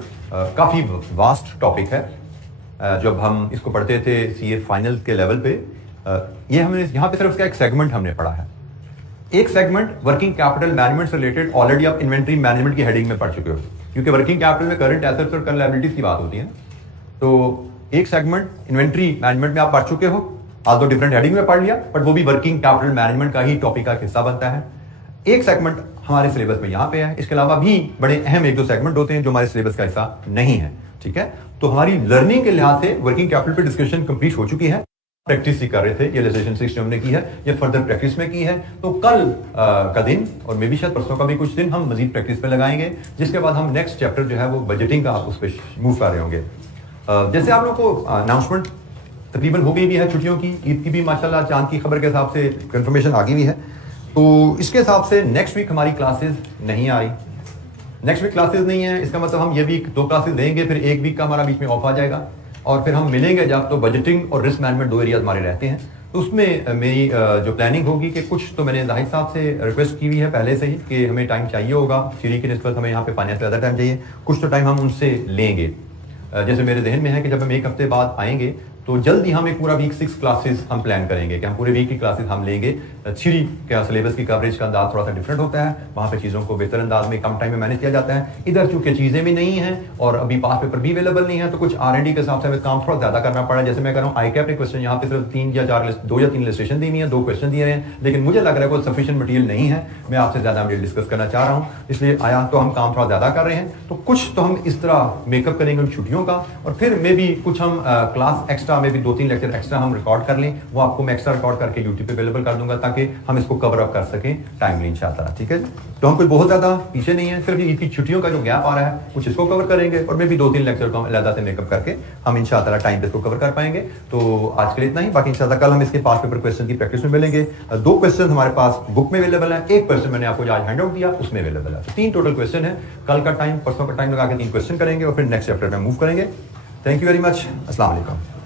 काफी वास्ट टॉपिक है। जब हम इसको पढ़ते थे सीए फाइनल के लेवल पे, ये हमने यहाँ पे सिर्फ इसका एक सेगमेंट हमने पढ़ा है। एक सेगमेंट वर्किंग कैपिटल मैनेजमेंट से रिलेटेड ऑलरेडी आप इन्वेंट्री मैनेजमेंट की हेडिंग में पढ़ चुके हो, क्योंकि वर्किंग कैपिटल में करंट एसेट्स और करंट लायबिलिटीज की बात होती है। तो एक सेगमेंट इन्वेंट्री मैनेजमेंट में आप पढ़ चुके हो, आज तो डिफरेंट हेडिंग में पढ़ लिया, बट वो भी वर्किंग कैपिटल मैनेजमेंट का ही टॉपिक का हिस्सा बनता है। एक सेगमेंट हमारे सिलेबस में यहाँ पे है, इसके अलावा भी बड़े अहम 1-2 सेगमेंट होते हैं जो हमारे सिलेबस का हिस्सा नहीं है, ठीक है। तो हमारी लर्निंग के लिहाज से वर्किंग कैपिटल पे डिस्कशन कंप्लीट हो चुकी है। प्रैक्टिस ही कर रहे थे, ये लेजिस्लेशन 6 हमने की है, ये फर्दर प्रैक्टिस में की है। तो कल का दिन और मे भी शायद परसों का भी कुछ दिन हम मजीद प्रैक्टिस पे लगाएंगे, जिसके बाद हम नेक्स्ट चैप्टर जो है वो बजटिंग का उस पर मूव कर रहे होंगे। जैसे आप लोग को अनाउंसमेंट तकरीबन हो गई भी है छुट्टियों की, ईद की भी माशाल्लाह चांद की खबर के हिसाब से कंफर्मेशन आ गई भी है। तो इसके हिसाब से नेक्स्ट वीक हमारी क्लासेस नहीं आ रही, नेक्स्ट वीक क्लासेस नहीं है, इसका मतलब हम ये वीक 2 क्लासेस देंगे, फिर 1 वीक का हमारा बीच में ऑफ आ जाएगा, और फिर हम मिलेंगे जब। तो बजटिंग और रिस्क मैनेजमेंट 2 एरियाज हमारे रहते हैं। तो उसमें मेरी जो प्लानिंग होगी कि कुछ तो मैंने जाहिद साहब से रिक्वेस्ट की हुई है पहले से ही कि हमें टाइम चाहिए होगा, सीरी की निस्बत हमें यहाँ पे फाइनेंस ज़्यादा टाइम चाहिए, कुछ तो टाइम हम उनसे लेंगे। जैसे मेरे जहन में है कि जब हम 1 हफ्ते बाद आएंगे तो जल्दी हम एक पूरा वीक 6 क्लासेस हम प्लान करेंगे कि हम पूरे वीक की क्लासेस हम लेंगे। थ्योरी का सिलेबस की कवरेज का अंदाज थोड़ा सा डिफरेंट होता है, वहाँ पे चीज़ों को बेहतर अंदाज में कम टाइम में मैनेज किया जाता है। इधर चूंकि चीज़ें भी नहीं हैं और अभी पास पेपर भी अवेलेबल नहीं है, तो कुछ R&D के हिसाब से हमें काम थोड़ा ज़्यादा करना पड़ा। जैसे मैं कह रहा हूँ आई कैप ने क्वेश्चन यहाँ पे सिर्फ 2 या 3 लिस्ट्रेशन दी हुई है, 2 क्वेश्चन दिए हैं, लेकिन मुझे लग रहा है कोई सफिशिएंट मटेरियल नहीं है। मैं आपसे ज़्यादा मटेरियल डिस्कस करना चाह रहा हूँ, इसलिए आया तो हम काम थोड़ा ज़्यादा कर रहे हैं। तो कुछ तो हम इस तरह मेकअप करेंगे उन छुट्टियों का, और फिर मे भी कुछ हम क्लास एक्स्ट्रा में भी 2-3 लेक्चर एक्स्ट्रा हम रिकॉर्ड कर लें, वो आपको मैं एक्स्ट्रा रिकॉर्ड करके यूट्यूब पे अवेलेबल कर दूंगा ताकि हम इसको कवर अप कर सकें टाइमली इंशाअल्लाह, ठीक है। तो हम कोई बहुत ज़्यादा पीछे नहीं है, सिर्फ ईद की छुट्टियों का जो गैप आ रहा है कुछ इसको कवर करेंगे, और मे भी 2-3 लेक्चर को हम अलग से मेकअप करके हम इंशाअल्लाह टाइम पे इसको कवर कर पाएंगे। तो आज के लिए इतना ही, बाकी इंशाअल्लाह कल हम इसके पास पेपर क्वेश्चन की प्रैक्टिस में मिलेंगे। 2 क्वेश्चन हमारे पास बुक में अवेलेबल है, 1 क्वेश्चन मैंने आपको आज हैंड आउट दिया उसमें अवेलेबल है। तो 3 टोटल क्वेश्चन है, कल का टाइम परसों का टाइम लगा के 3 क्वेश्चन करेंगे और फिर नेक्स्ट चैप्टर में मूव करेंगे। थैंक यू वेरी मच, अस्सलाम वालेकुम।